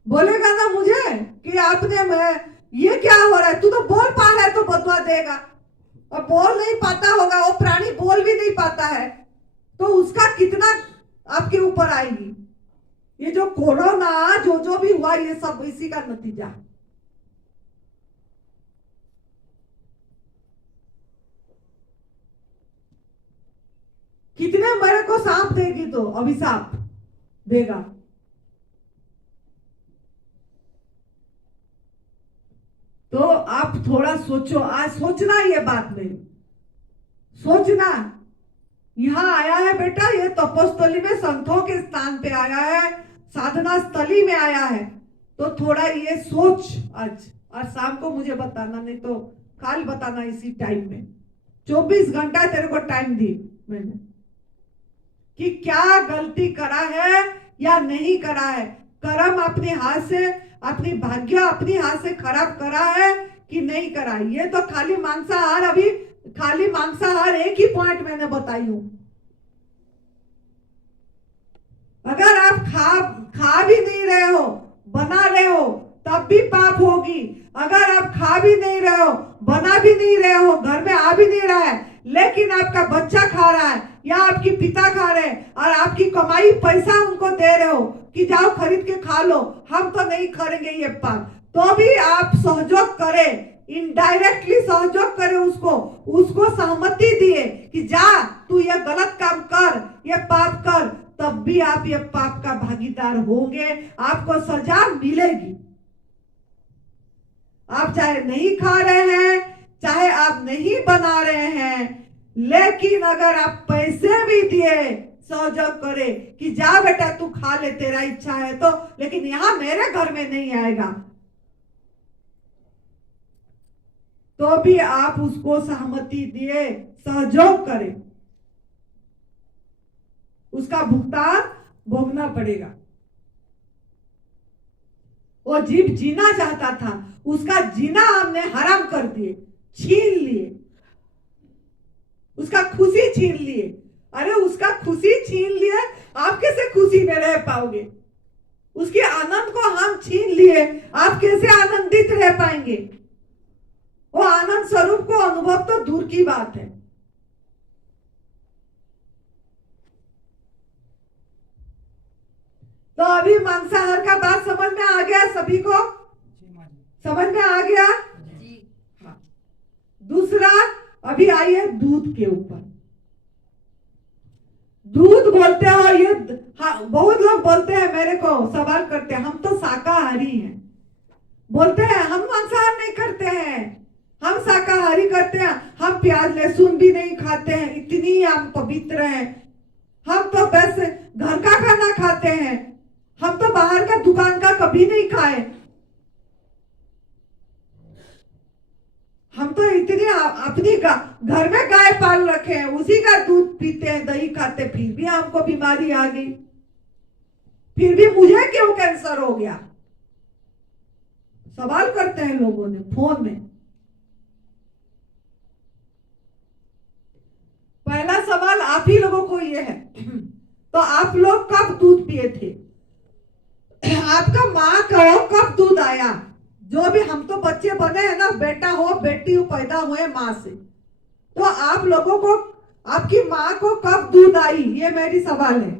बोलेगा ना मुझे कि आपने, मैं ये क्या हो रहा है, तू तो बोल पा रहा है तो बदुआ देगा, और बोल नहीं पाता होगा, वो प्राणी बोल भी नहीं पाता है, तो उसका कितना आपके ऊपर आएगी? ये जो कोरोना जो भी हुआ, ये सब इसी का नतीजा है। कितने मेरे को सांप देगी तो अभिशाप देगा। तो आप थोड़ा सोचो, आज सोचना, ये बात नहीं सोचना। यहां आया है बेटा, ये तपोस्थली में संतों के स्थान पे आया है, साधना स्थली में आया है, तो थोड़ा ये सोच आज, और शाम को मुझे बताना, नहीं तो कल बताना इसी टाइम में। 24 घंटा तेरे को टाइम दी मैंने कि क्या गलती करा है या नहीं करा है, कर्म अपने हाथ से, अपनी भाग्य अपनी हाथ से खराब करा है कि नहीं करा। ये तो खाली मांसाहार, अभी खाली मांसाहार एक ही पॉइंट मैंने बताई हूं। अगर आप खा भी नहीं रहे हो, बना रहे हो, तब भी पाप होगी। अगर आप खा भी नहीं रहे हो, बना भी नहीं रहे हो, घर में आ भी नहीं रहा है, लेकिन आपका बच्चा खा रहा है या आपकी पिता खा रहे हैं, और आपकी कमाई पैसा उनको दे रहे हो कि जाओ खरीद के खा लो, हम तो नहीं करेंगे ये पाप, तो भी आप सहयोग करें, इनडायरेक्टली सहयोग करे, उसको सहमति दिए कि जा तू ये गलत काम कर, ये पाप कर, तब भी आप ये पाप का भागीदार होंगे, आपको सजा मिलेगी। आप चाहे नहीं खा रहे हैं, चाहे आप नहीं बना रहे हैं, लेकिन अगर आप पैसे भी दिए, सहयोग करे कि जा बेटा तू खा ले, तेरा इच्छा है तो, लेकिन यहां मेरे घर में नहीं आएगा, तो भी आप उसको सहमति दिए, सहयोग करें, उसका भुगतान भोगना पड़ेगा। वो जीव जीना चाहता था, उसका जीना हमने हराम कर दिए, छीन लिए, उसका खुशी छीन लिए। अरे उसका खुशी छीन लिए, आप कैसे खुशी में रह पाओगे? उसके आनंद को हम छीन लिए, आप कैसे आनंदित रह पाएंगे? वो आनंद स्वरूप को अनुभव तो दूर की बात है। तो अभी मांसाहार का बात समझ में आ गया सभी को? समझ में आ गया? हाँ। दूसरा, अभी आइए दूध के ऊपर। दूध बोलते हो ये, हाँ, बहुत लोग बोलते हैं, मेरे को सवाल करते हैं, हम तो शाकाहारी हैं, बोलते हैं हम मांसाहार नहीं करते हैं, हम शाकाहारी करते हैं, हम प्याज लहसुन भी नहीं खाते हैं, इतनी हम पवित्र हैं, हम तो बस घर का खाना खाते हैं, हम तो बाहर का दुकान का कभी नहीं खाए, हम तो इतने अपनी घर में गाय पाल रखे हैं, उसी का दूध पीते हैं, दही खाते, फिर भी हमको बीमारी आ गई, फिर भी मुझे क्यों कैंसर हो गया? सवाल करते हैं लोगों ने फोन में। पहला सवाल आप ही लोगों को ये है, तो आप लोग कब दूध पिए थे? आपका माँ का कब दूध आया? जो भी हम तो बच्चे बने हैं ना, बेटा हो बेटी हो, पैदा हुए माँ से, तो आप लोगों को, आपकी माँ को कब दूध आई? ये मेरी सवाल है।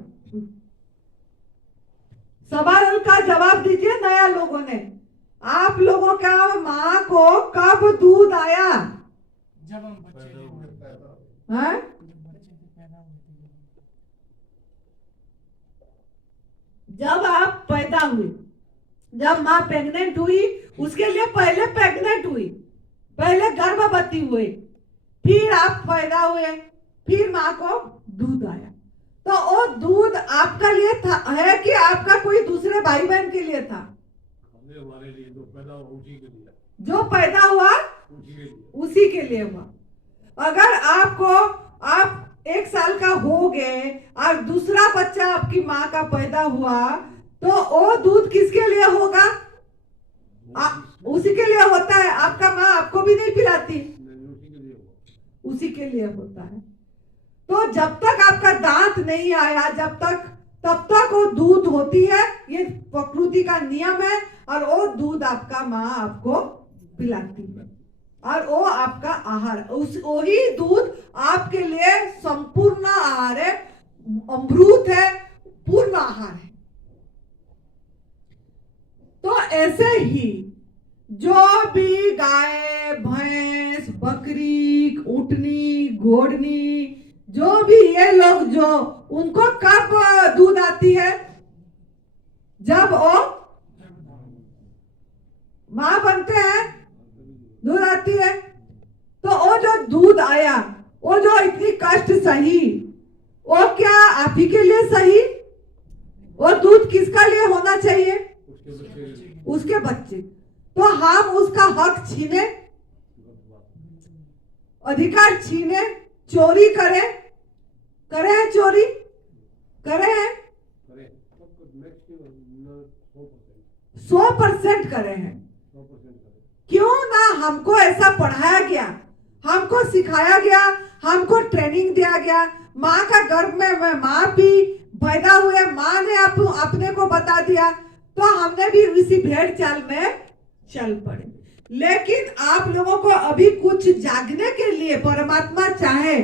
सवाल का जवाब दीजिए नया लोगों ने, आप लोगों का माँ को कब दूध आया? जब हम बच्चे हाँ? जब आप पैदा हुए, जब माँ प्रेग्नेंट हुई, उसके लिए पहले प्रेग्नेंट हुई, पहले गर्भवती हुए, फिर आप पैदा हुए, फिर माँ को दूध आया, तो वो दूध आपका लिए था है कि आपका कोई दूसरे भाई बहन के लिए था? हमारे लिए जो पैदा हुआ उसी के लिए, जो पैदा हुआ उसी के लिए हुआ। अगर आप 1 साल का हो गए और दूसरा बच्चा आपकी माँ का पैदा हुआ, तो वो दूध किसके लिए होगा? उसी के लिए होता है। आपका माँ आपको भी नहीं पिलाती, उसी के लिए होता है। तो जब तक आपका दांत नहीं आया, तब तक वो दूध होती है, ये प्रकृति का नियम है। और वो दूध आपका माँ आपको पिलाती है और वो आपका आहार, वही दूध आपके लिए संपूर्ण आहार है, अमृत है, पूर्ण आहार है। तो ऐसे ही जो भी गाय, भैंस, बकरी, ऊँटनी, घोड़नी, जो भी ये लोग जो उनको कब दूध आती है? जब वो माँ बनते हैं, दूध आती है। तो वो जो दूध आया, वो जो इतनी कष्ट सही, वो क्या आप ही के लिए सही? वो दूध किसका लिए होना चाहिए? उसके बच्चे। तो हम उसका हक छीने, अधिकार छीने, चोरी करें हैं, चोरी करे हैं, 100% करे हैं। क्यों ना? हमको ऐसा पढ़ाया गया, हमको सिखाया गया, हमको ट्रेनिंग दिया गया। माँ का गर्भ में माँ भी पैदा हुए, माँ ने अपने को बता दिया, तो हमने भी इसी भेड़ चाल में चल पड़े। लेकिन आप लोगों को अभी कुछ जागने के लिए परमात्मा चाहे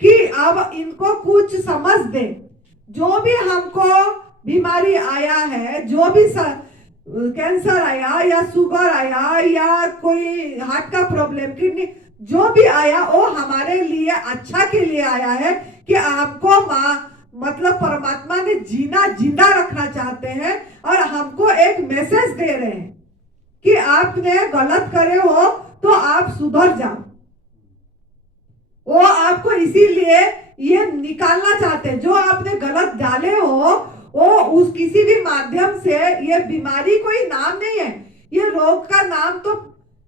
कि अब इनको कुछ समझ दे। जो भी हमको बीमारी आया है, जो भी कैंसर आया या शुगर आया या कोई हार्ट का प्रॉब्लम, किडनी, जो भी आया वो हमारे लिए अच्छा के लिए आया है कि हमको मतलब परमात्मा ने जिंदा रखना चाहते हैं और हमको एक मैसेज दे रहे हैं कि आपने गलत करे हो तो आप सुधर जाओ। वो आपको इसीलिए ये निकालना चाहते हैं। जो आपने गलत डाले हो वो उस किसी भी माध्यम से, ये बीमारी कोई नाम नहीं है, ये रोग का नाम तो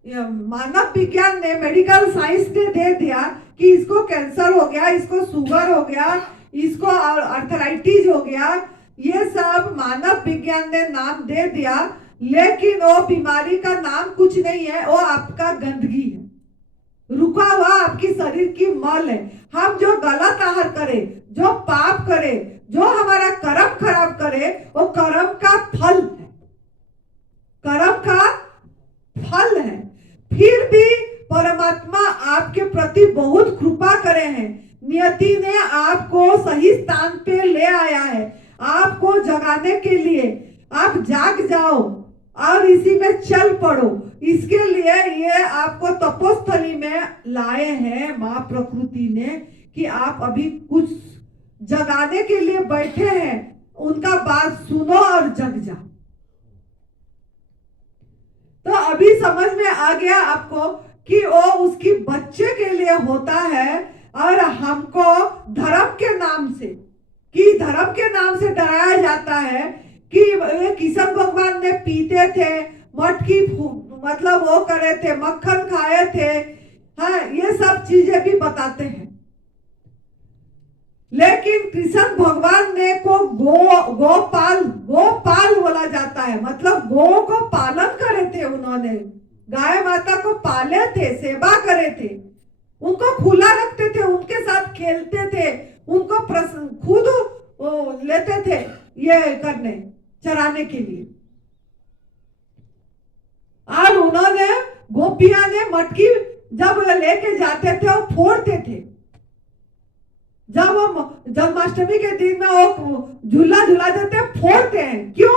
मानव विज्ञान ने, मेडिकल साइंस ने दे दिया कि इसको कैंसर हो गया, इसको शुगर हो गया, इसको आर्थराइटिस हो गया, ये सब मानव विज्ञान ने नाम दे दिया। लेकिन वो बीमारी का नाम कुछ नहीं है, वो आपका गंदगी है, रुका हुआ आपकी शरीर की मल है। हम जो गलत आहार करें, जो पाप करें, जो हमारा कर्म खराब करे, वो कर्म का फल है, कर्म का फल है। फिर भी परमात्मा आपके प्रति बहुत कृपा करे हैं। नियति ने आपको सही स्थान पे ले आया है, आपको जगाने के लिए। आप जाग जाओ और इसी में चल पड़ो। इसके लिए ये आपको तपोस्थली में लाए हैं माँ प्रकृति ने कि आप अभी कुछ जगाने के लिए बैठे हैं, उनका बात सुनो और जग जाओ। तो अभी समझ में आ गया आपको कि वो उसकी बच्चे के लिए होता है और हमको धर्म के नाम से, कि धर्म के नाम से डराया जाता है कि किशन भगवान ने पीते थे, मटकी मतलब वो करे थे, मक्खन खाए थे, हाँ, ये सब चीजें भी बताते हैं। लेकिन कृष्ण भगवान ने को गोपाल बोला जाता है, मतलब गो को पालन करे थे उन्होंने, गाय माता को पाले थे, सेवा करे थे, उनको खुला रखते थे, उनके साथ खेलते थे, उनको खुद लेते थे ये करने, चराने के लिए। और उन्होंने गोपियां ने मटकी जब लेके जाते थे वो फोड़ते थे। जब वो जन्माष्टमी के दिन में वो झूला झूलाते थे, फोड़ते हैं। क्यों?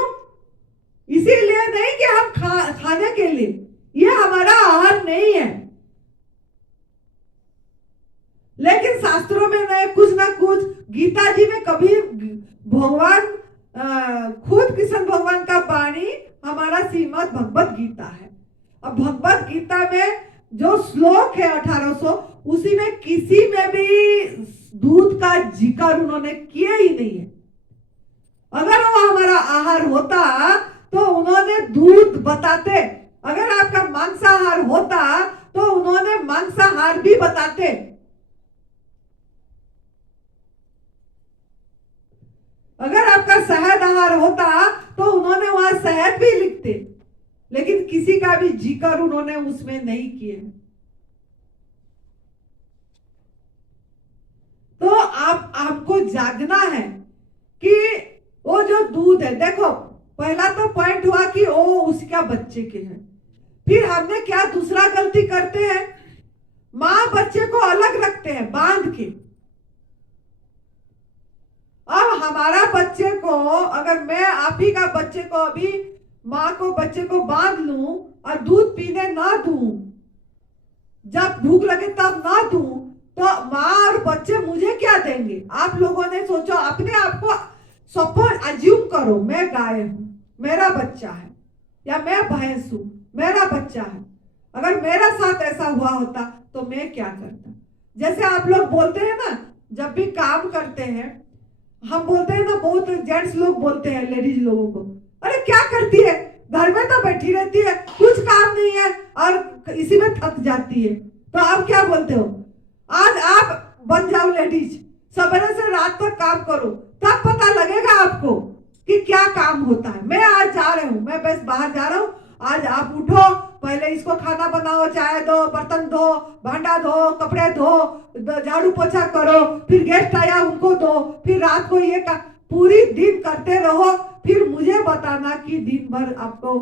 इसीलिए नहीं कि हम खाने के लिए, ये हमारा आहार नहीं है। लेकिन शास्त्रों में नहीं, कुछ ना कुछ, गीता जी में कभी भगवान खुद कृष्ण भगवान का वाणी हमारा श्रीमद् भगवत गीता है। और भगवत गीता में जो श्लोक है 1800, उसी में किसी में भी दूध का जिक्र उन्होंने किया ही नहीं है। अगर वो हमारा आहार होता तो उन्होंने दूध बताते, अगर आपका मांसाहार होता तो उन्होंने मांसाहार भी बताते। अगर आपका शहद आहार होता तो उन्होंने वहां शहद भी लिखते, लेकिन किसी का भी जिक्र उन्होंने उसमें नहीं किए। तो आपको जागना है कि वो जो दूध है, देखो पहला तो पॉइंट हुआ कि वो उसका बच्चे के हैं। फिर हमने क्या दूसरा गलती करते हैं, माँ बच्चे को अलग रखते हैं बांध के। अब हमारा बच्चे को, अगर मैं आप ही का बच्चे को अभी माँ को बच्चे को बांध लूं और दूध पीने ना दूं, जब भूख लगे तब ना दूं, तो माँ और बच्चे मुझे क्या देंगे? आप लोगों ने सोचो, अपने आप को सपोज अज्यूम करो, मैं गाय हूं, मेरा बच्चा है, या मैं भैंस हूं, मेरा बच्चा है। अगर मेरा साथ ऐसा हुआ होता तो मैं क्या करता? जैसे आप लोग बोलते हैं ना, जब भी काम करते हैं, हम बोलते हैं ना, बहुत जेंट्स लोग बोलते हैं लेडीज लोगों को, अरे क्या करती है, घर में तो बैठी रहती है, कुछ काम नहीं है और इसी में थक जाती है। तो आप क्या बोलते हो? आज आप बन जाओ लेडीज, सवेरे से रात तक काम करो, तब पता लगेगा आपको कि क्या काम होता है। मैं आज जा रही हूँ, मैं बस बाहर जा रहा हूँ, आज आप उठो, पहले इसको खाना बनाओ, चाय दो, बर्तन धो, भांडा धो, कपड़े धो, झाड़ू पोछा करो, फिर गेस्ट आया उनको दो, फिर रात को ये पूरी दिन करते रहो, फिर मुझे बताना कि दिन भर आपको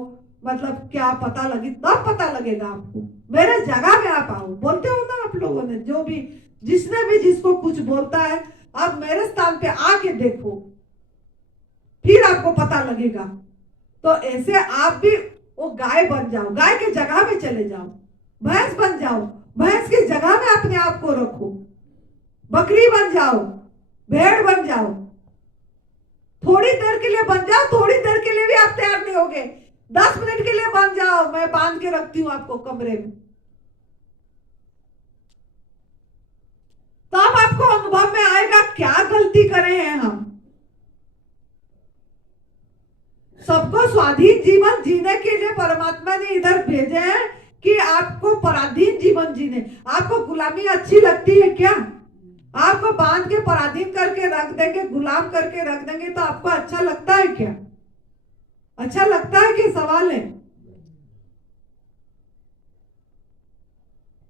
मतलब क्या पता लगी, तब पता लगेगा आपको। मेरे जगह में आप आओ, बोलते हो ना आप लोगों ने, जो भी जिसने भी जिसको कुछ बोलता है, आप मेरे स्थान पे आके देखो, फिर आपको पता लगेगा। तो ऐसे आप भी वो गाय बन जाओ, गाय के जगह में चले जाओ, भैंस बन जाओ, भैंस की जगह में अपने आप को रखो, बकरी बन जाओ, भेड़ बन जाओ, थोड़ी देर के लिए बन जाओ, थोड़ी देर के लिए भी आप तैयार नहीं होगे, 10 मिनट के लिए बन जाओ, मैं बांध के रखती हूँ आपको कमरे में, तब आपको अनुभव में आएगा क्या गलती करे हैं हम। सबको स्वाधीन जीवन जीने के लिए परमात्मा ने इधर भेजे हैं कि आपको पराधीन जीवन जीने। आपको गुलामी अच्छी लगती है क्या? आपको बांध के पराधीन करके रख देंगे, गुलाम करके रख देंगे, तो आपको अच्छा लगता है क्या? अच्छा लगता है कि सवाल है?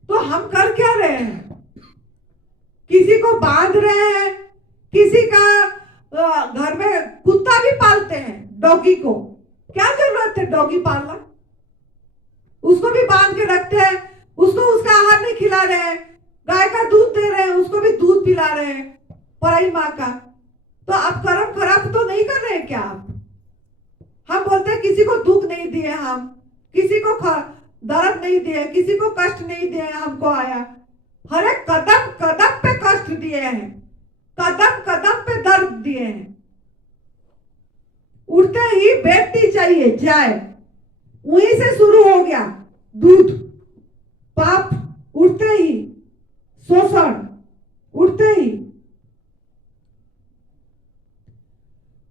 तो हम कर क्या रहे हैं? किसी को बांध रहे हैं, किसी का घर में कुत्ता भी पालते हैं, डॉगी को, क्या जरूरत है डॉगी पालना? उसको भी बांध के रखते हैं, उसको उसका आहार नहीं खिला रहे हैं, गाय का दूध दे रहे हैं, उसको भी दूध पिला रहे हैं, पराई माँ का। तो आप कर्म खराब तो नहीं कर रहे हैं क्या आप? हम बोलते हैं किसी को दुख नहीं दिए, हम किसी को दर्द नहीं दिए, किसी को कष्ट नहीं दिए, हमको आया, हर एक कदम कदम पे कष्ट दिए हैं, कदम कदम पे दर्द दिए हैं। उठते ही बेटी चाहिए चाय, वहीं से शुरू हो गया दूध, पाप उठते ही, शोषण उठते ही।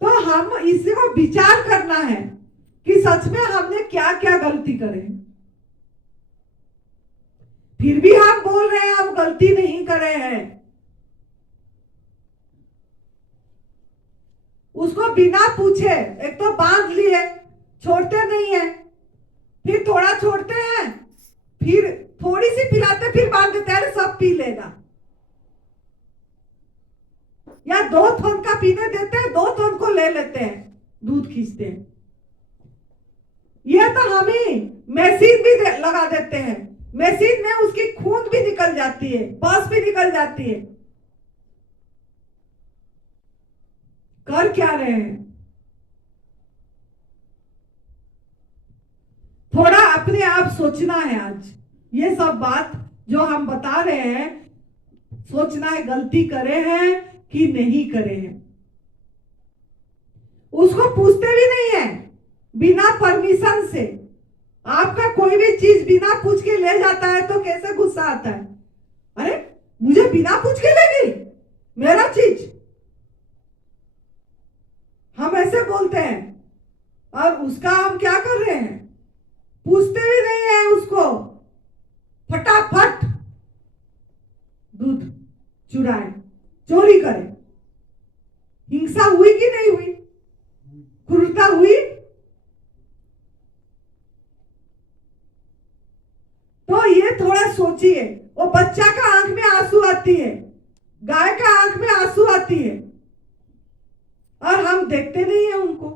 तो हम इसी को विचार करना है कि सच में हमने क्या क्या गलती करे। फिर भी हम बोल रहे हैं हम गलती नहीं करे हैं। उसको बिना पूछे एक तो बांध लिए, छोड़ते नहीं है, फिर थोड़ा छोड़ते हैं, फिर थोड़ी सी पिलाते, फिर बांध देते हैं, सब पी लेगा। या 2 थन का पीने देते हैं, 2 थन को ले लेते हैं, दूध खींचते हैं। यह तो हम ही मशीन भी लगा देते हैं, मशीन में उसकी खून भी निकल जाती है, बस भी निकल जाती है। कर क्या रहे हैं? थोड़ा अपने आप सोचना है। आज ये सब बात जो हम बता रहे हैं, सोचना है गलती करे हैं कि नहीं करे हैं। उसको पूछते भी नहीं है, बिना परमिशन से आपका कोई भी चीज बिना पूछ के ले जाता है तो कैसे गुस्सा आता है? अरे मुझे बिना पूछ के ले गई मेरा चीज, हम ऐसे बोलते हैं। और उसका हम क्या कर रहे हैं, पूछते भी नहीं है उसको, फटाफट दूध चुराए, चोरी करे। हिंसा हुई कि नहीं हुई, क्रूरता हुई। तो ये थोड़ा सोचिए, वो बच्चा का आंख में आंसू आती है, गाय का आंख में आंसू आती है, और हम देखते नहीं है उनको।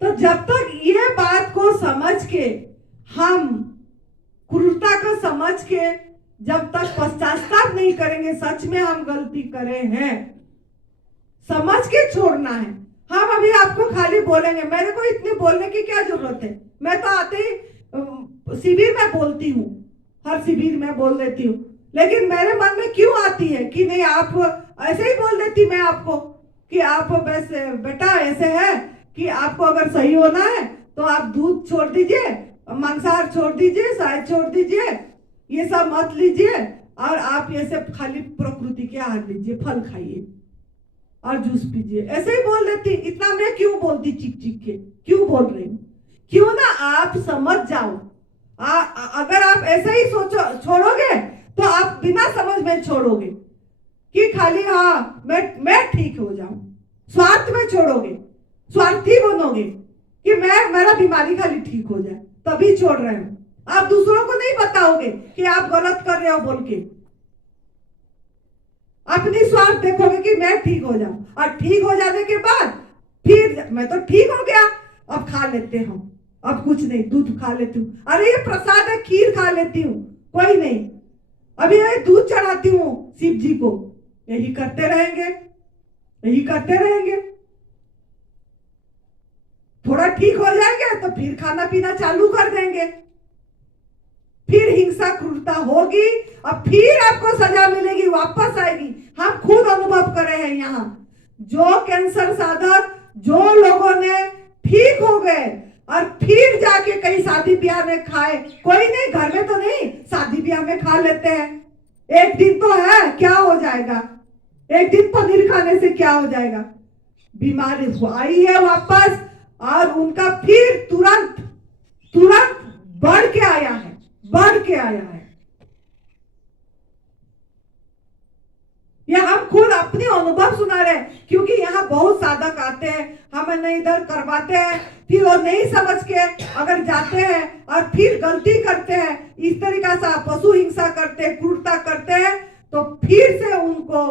तो जब तक ये बात को समझ के, हम क्रूरता को समझ के जब तक पश्चाताप नहीं करेंगे, सच में हम गलती करे हैं, समझ के छोड़ना है। हम अभी आपको खाली बोलेंगे, मेरे को इतनी बोलने की क्या जरूरत है, मैं तो आते ही शिविर में बोलती हूँ, हर शिविर में बोल देती हूँ। लेकिन मेरे मन में क्यों आती है कि नहीं, आप ऐसे ही बोल देती मैं आपको कि आप वैसे बेटा ऐसे है कि आपको अगर सही होना है तो आप दूध छोड़ दीजिए, मांसाहार छोड़ दीजिए, शायद छोड़ दीजिए, ये सब मत लीजिए, और आप ये सब खाली प्रकृति के आहार लीजिए, फल खाइए और जूस पीजिए, ऐसे ही बोल देती। इतना मैं क्यों बोलती, चिक चिक के क्यों बोल रही हूँ? क्यों ना आप समझ जाओ। अगर आप ऐसे ही सोचो छोड़ोगे तो आप बिना समझ में छोड़ोगे कि खाली हाँ मैं ठीक हो जाऊं, स्वार्थ में छोड़ोगे, स्वार्थी बनोगे कि मेरा बीमारी खाली ठीक हो जाए, तभी छोड़ रहे हो। आप दूसरों को नहीं बताओगे कि आप गलत कर रहे हो बोल के, अपनी स्वार्थ देखोगे कि मैं ठीक हो जाऊं, और ठीक हो जाने के बाद फिर मैं तो ठीक हो गया, अब खा लेते हम, अब कुछ नहीं, दूध खा लेती हूँ, अरे ये प्रसाद है, खीर खा लेती हूँ, कोई नहीं, अभी ये दूध चढ़ाती हूँ शिव जी को। यही करते रहेंगे, यही करते रहेंगे। थोड़ा ठीक हो जाएंगे तो फिर खाना पीना चालू कर देंगे, फिर हिंसा क्रूरता होगी, और फिर आपको सजा मिलेगी, वापस आएगी। हम खुद अनुभव कर रहे हैं यहाँ, जो कैंसर साधक, जो लोगों ने ठीक हो गए और फिर जाके कहीं शादी ब्याह में खाए, कोई नहीं, घर में तो नहीं, शादी ब्याह में खा लेते हैं, एक दिन तो है, क्या हो जाएगा, एक दिन पनीर खाने से क्या हो जाएगा, बीमारी आई है वापस, और उनका फिर तुरंत तुरंत बढ़ के आया है, बढ़ के आया है। ये हम खुद अपने अनुभव सुना रहे हैं, क्योंकि यहाँ बहुत साधक आते हैं, हमें इधर करवाते हैं, फिर वो नहीं समझ के अगर जाते हैं और फिर गलती करते हैं, इस तरीका से पशु हिंसा करते हैं, क्रूरता करते हैं, तो फिर से उनको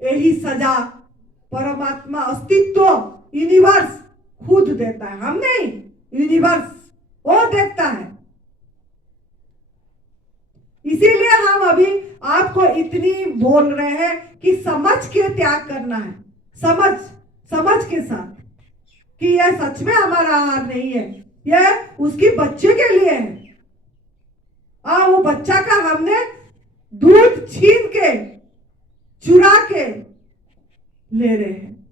यही सजा परमात्मा, अस्तित्व, यूनिवर्स खुद देता है, हम नहीं, यूनिवर्स वो देखता है। इसीलिए हम अभी आपको इतनी बोल रहे हैं कि समझ के त्याग करना है, समझ के साथ कि यह सच में हमारा आहार नहीं है, यह उसकी बच्चे के लिए है। वो बच्चा का हमने दूध छीन के, चुरा के ले रहे हैं,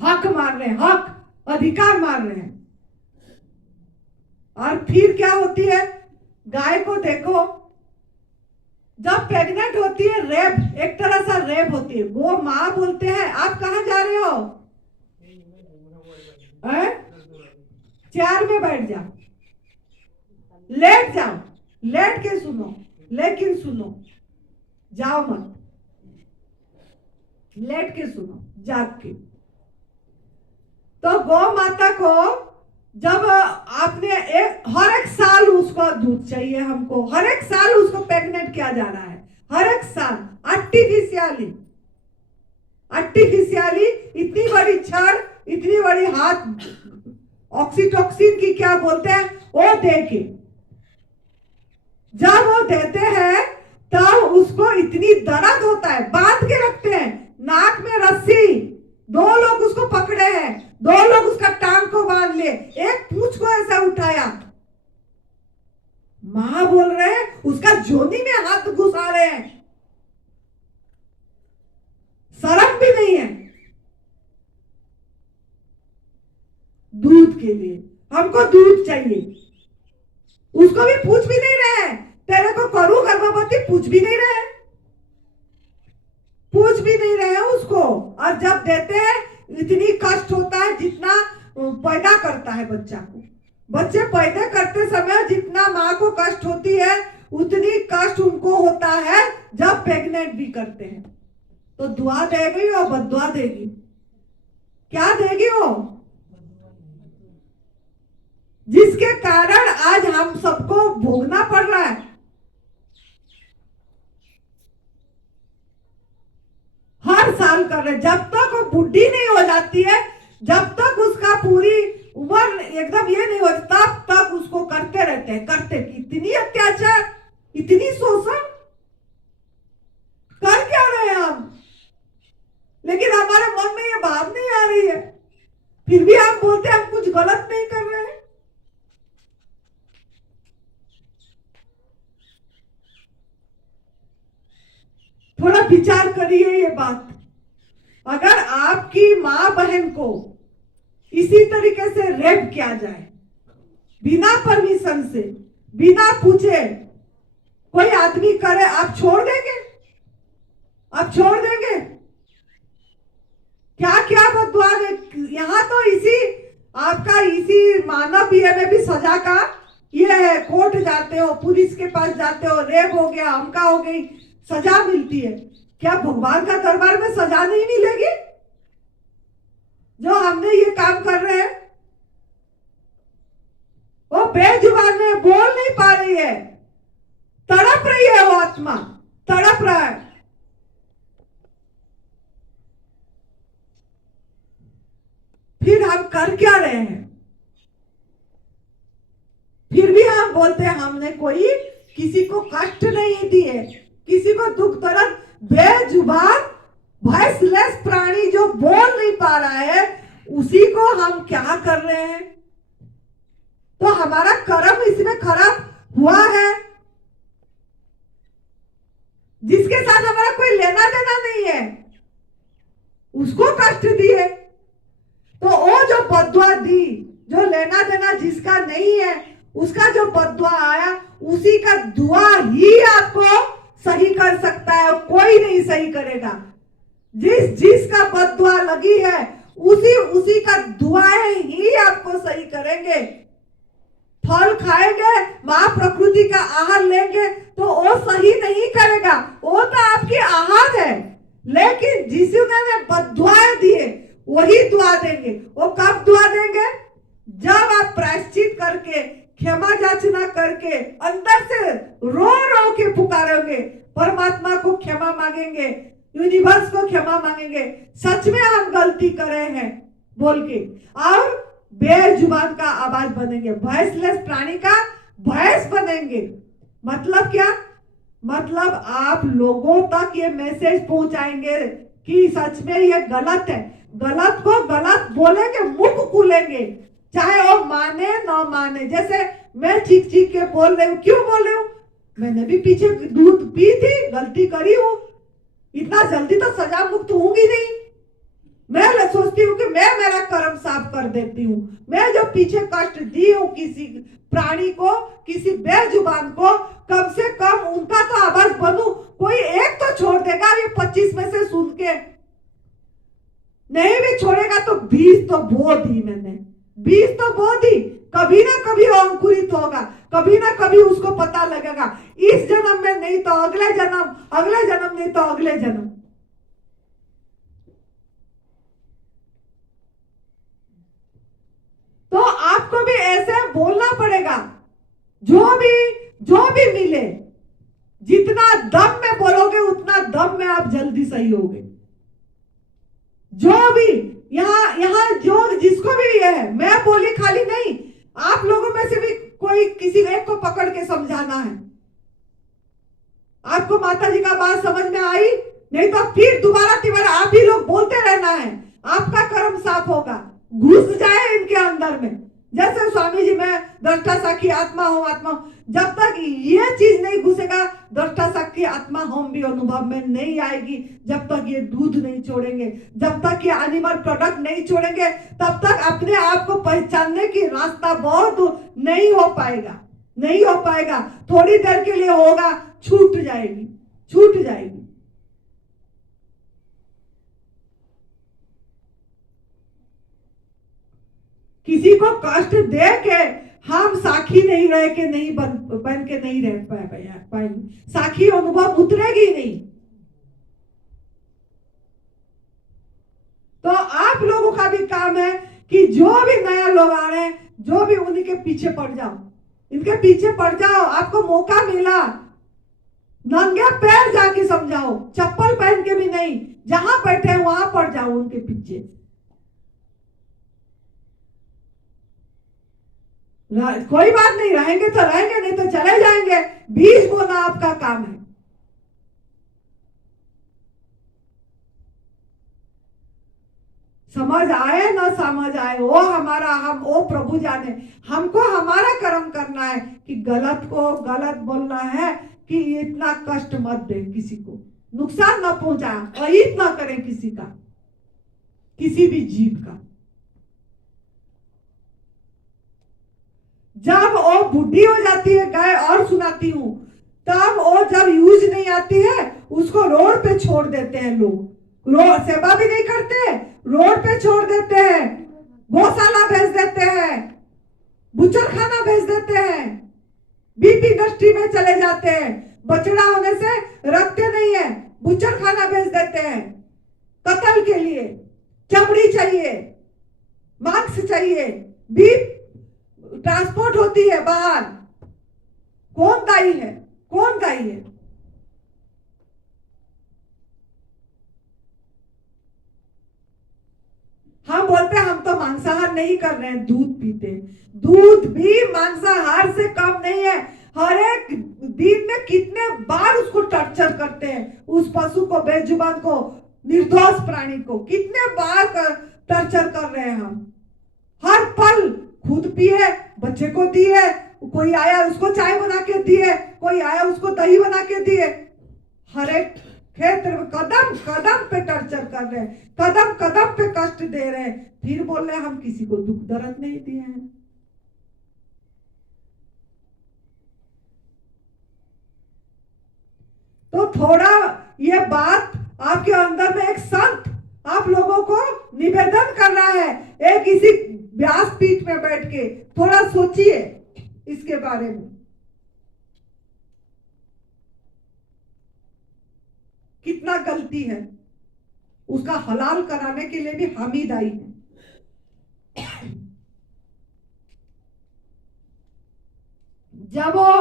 हक मार रहे हैं, हक अधिकार मार रहे हैं। और फिर क्या होती है, गाय को देखो, जब प्रेग्नेंट होती है, रेप, एक तरह से रेप होती है, वो माँ बोलते हैं आप कहाँ जा रहे हो, चेयर में बैठ जाओ, लेट जाओ, लेट के सुनो, लेकिन सुनो, जाओ मत, लेट के सुनो, जाग के। तो गौ माता को जब आपने हर एक साल उसको दूध चाहिए, हमको हर एक साल उसको प्रेग्नेंट किया जा रहा है, हर एक साल आर्टिफिशियली इतनी बड़ी छड़, इतनी बड़ी हाथ, ऑक्सीटोक्सिन की क्या बोलते हैं वो दे के, जब वो देते हैं तब उसको इतनी दर्द होता है, बांध के रखते हैं, नाक में रस्सी, 2 लोग उसको पकड़े हैं, 2 लोग उसका टांग को बांध ले, एक पूंछ को ऐसा उठाया, मां बोल रहे हैं उसका जोनी में हाथ घुसा रहे हैं, शर्म भी नहीं है, दूध के लिए। हमको दूध चाहिए। उसको भी पूछ भी नहीं रहे हैं, तेरे को करूं गर्भवती, पूछ भी नहीं रहे, पूछ भी नहीं रहे उसको। और जब देते हैं इतनी कष्ट होता है जितना पैदा करता है बच्चा को। बच्चे पैदा करते समय जितना माँ को कष्ट होती है उतनी कष्ट उनको होता है जब प्रेग्नेंट भी करते हैं। तो दुआ देगी और बद्दुआ देगी, क्या देगी वो? जिसके कारण आज हम सबको भोगना पड़ रहा है। हर साल कर रहे, जब तक वो बुढ़ी नहीं हो जाती है, जब तक उसका पूरी उम्र एकदम ये नहीं होती, तब तक उसको करते रहते हैं, करते। इतनी अत्याचार, इतनी शोषण कर क्या रहे हैं हम? लेकिन हमारे मन में ये बात नहीं आ रही है, फिर भी हम बोलते हैं हम कुछ गलत नहीं कर रहे हैं। थोड़ा विचार करिए ये बात। अगर आपकी माँ बहन को इसी तरीके से रेप किया जाए, बिना परमिशन से, बिना पूछे कोई आदमी करे, आप छोड़ देंगे? आप छोड़ देंगे? क्या क्या बदुआ दे। यहाँ तो इसी आपका इसी मानव बीए में भी सजा का ये है, कोर्ट जाते हो, पुलिस के पास जाते हो, रेप हो गया, हमका हो गई, सजा मिलती है। क्या भगवान का दरबार में सजा नहीं मिलेगी? जो हमने ये काम कर रहे हैं, वो बेजुबान है, बोल नहीं पा रही है, तड़प रही है, वो आत्मा तड़प रहा है। फिर हम कर क्या रहे हैं? फिर भी हम बोलते हैं हमने कोई किसी को कष्ट नहीं दिए, किसी को दुख दर्द। बेजुबान वॉइसलेस प्राणी जो बोल नहीं पा रहा है, उसी को हम क्या कर रहे हैं? तो हमारा कर्म इसमें खराब हुआ है, जिसके साथ हमारा कोई लेना देना नहीं है, उसको कष्ट दिए। तो वो जो बद्दुआ दी, जो लेना देना जिसका नहीं है, उसका जो बद्दुआ आया, उसी का दुआ ही आपको सही कर सकता है, कोई नहीं सही करेगा। जिसका बद्दुआ लगी है, उसी का दुआएं ही आपको सही करेंगे। फल खाएंगे, माँ प्रकृति का आहार लेंगे तो वो सही नहीं करेगा, वो तो आपकी आहार है। लेकिन जिसने बद्दुआएं दिए वही दुआ देंगे। वो कब दुआ देंगे? जब आप प्रायश्चित करके, क्षमा याचना करके, अंदर से रो रो के पुकारोगे, परमात्मा को क्षमा मांगेंगे, यूनिवर्स को क्षमा मांगेंगे, सच में हम गलती करे हैं बोल के, और बेजुबान का आवाज बनेंगे, वॉइसलेस प्राणी का वॉइस बनेंगे। मतलब क्या? मतलब आप लोगों तक ये मैसेज पहुंचाएंगे कि सच में ये गलत है। गलत को गलत बोलेंगे, मुख खुलेंगे, चाहे वो माने ना माने। जैसे मैं चीख चीख के बोल रही हूँ, क्यों बोल रही हूँ? मैंने भी पीछे दूध पी थी, गलती करी हूँ, इतना जल्दी तो सजा मुक्त होंगी नहीं। मैं सोचती हूँ कि मैं मेरा कर्म साफ कर देती हूँ। मैं जो पीछे कष्ट दी हूँ किसी प्राणी को, किसी बेजुबान को, कम से कम उनका तो आवाज बनूं। कोई एक तो छोड़ देगा ये 25 में से सुन के, नहीं भी छोड़ेगा तो 20 तो बो दी मैंने, 20 तो बो दी। कभी ना कभी वो अंकुरित होगा, कभी ना कभी उसको पता लगेगा। इस जन्म में नहीं तो अगले जन्म, अगले जन्म नहीं तो अगले जन्म। तो आपको भी ऐसे बोलना पड़ेगा। जो भी मिले, जितना दम में बोलोगे उतना दम में आप जल्दी सही होगे। जो भी यहाँ जो जिसको भी ये है, मैं बोली खाली नहीं, आप लोगों में से भी कोई किसी एक को पकड़ के समझाना है। आपको माता जी का बात समझ में आई? नहीं तो फिर दोबारा आप ही लोग बोलते रहना है, आपका कर्म साफ होगा। घुस जाए इनके अंदर में, जैसे स्वामी जी मैं दृष्टा साक्षी आत्मा हूं, आत्मा हूं, जब तक ये चीज नहीं घुसेगा दृष्टा साक्षी आत्मा हम भी अनुभव में नहीं आएगी। जब तक ये दूध नहीं छोड़ेंगे, जब तक ये एनिमल प्रोडक्ट नहीं छोड़ेंगे, तब तक अपने आप को पहचानने की रास्ता बहुत दूर नहीं हो पाएगा, नहीं हो पाएगा। थोड़ी देर के लिए होगा, छूट जाएगी, छूट जाएगी। किसी को कष्ट दे के हम साखी नहीं रह के नहीं बन के नहीं रह पाएंगे, साखी अनुभव उतरेगी नहीं। तो आप लोगों का भी काम है कि जो भी नया लोग आ रहे हैं, जो भी उन्हीं के पीछे पड़ जाओ, इनके पीछे पड़ जाओ। आपको मौका मिला, नंगे पैर जाके समझाओ, चप्पल पहन के भी नहीं, जहां बैठे वहां पड़ जाओ उनके पीछे। कोई बात नहीं, रहेंगे तो रहेंगे, नहीं तो चले जाएंगे। बीज बोना आपका काम है। समझ आए ना समझ आए, वो हमारा, हम वो प्रभु जाने। हमको हमारा कर्म करना है कि गलत को गलत बोलना है, कि इतना कष्ट मत दे, किसी को नुकसान न पहुंचा, अहित ना करें किसी का, किसी भी जीव का। जब वो बुढ़ी हो जाती है गाय, और सुनाती हूं, तब वो जब यूज नहीं आती है उसको रोड पे छोड़ देते हैं लोग, सेवा भी नहीं करते, रोड पे छोड़ देते हैं, गौशाला भेज देते हैं, बुचर खाना भेज देते हैं, बीफ इंडस्ट्री में चले जाते हैं। बछड़ा होने से रखते नहीं है, बुचर खाना भेज देते हैं कत्ल के लिए। चमड़ी चाहिए, मांस चाहिए, बीफ ट्रांसपोर्ट होती है बाहर। कौन दायी है, कौन दायी है? हम बोलते हैं हम तो मांसाहार नहीं कर रहे हैं, दूध पीते। दूध भी मांसाहार से कम नहीं है। हर एक दिन में कितने बार उसको टॉर्चर करते हैं, उस पशु को, बेजुबान को, निर्दोष प्राणी को कितने बार टॉर्चर कर रहे हैं हम। हर पल खुद पिए, बच्चे को दिए, कोई आया उसको चाय बना के दिए, कोई आया उसको दही बना के दिए। हर एक क्षेत्र में कदम कदम पे टॉर्चर कर रहे हैं, कदम कदम पे कष्ट दे रहे हैं, फिर बोल रहे हैं हम किसी को दुख दर्द नहीं दिए हैं। तो थोड़ा ये बात आपके अंदर में, एक संत आप लोगों को निवेदन कर रहा है, एक इसी व्यासपीठ में बैठ के थोड़ा सोचिए इसके बारे में। कितना गलती है, उसका हलाल कराने के लिए भी हम ही दायी हैं। जब वो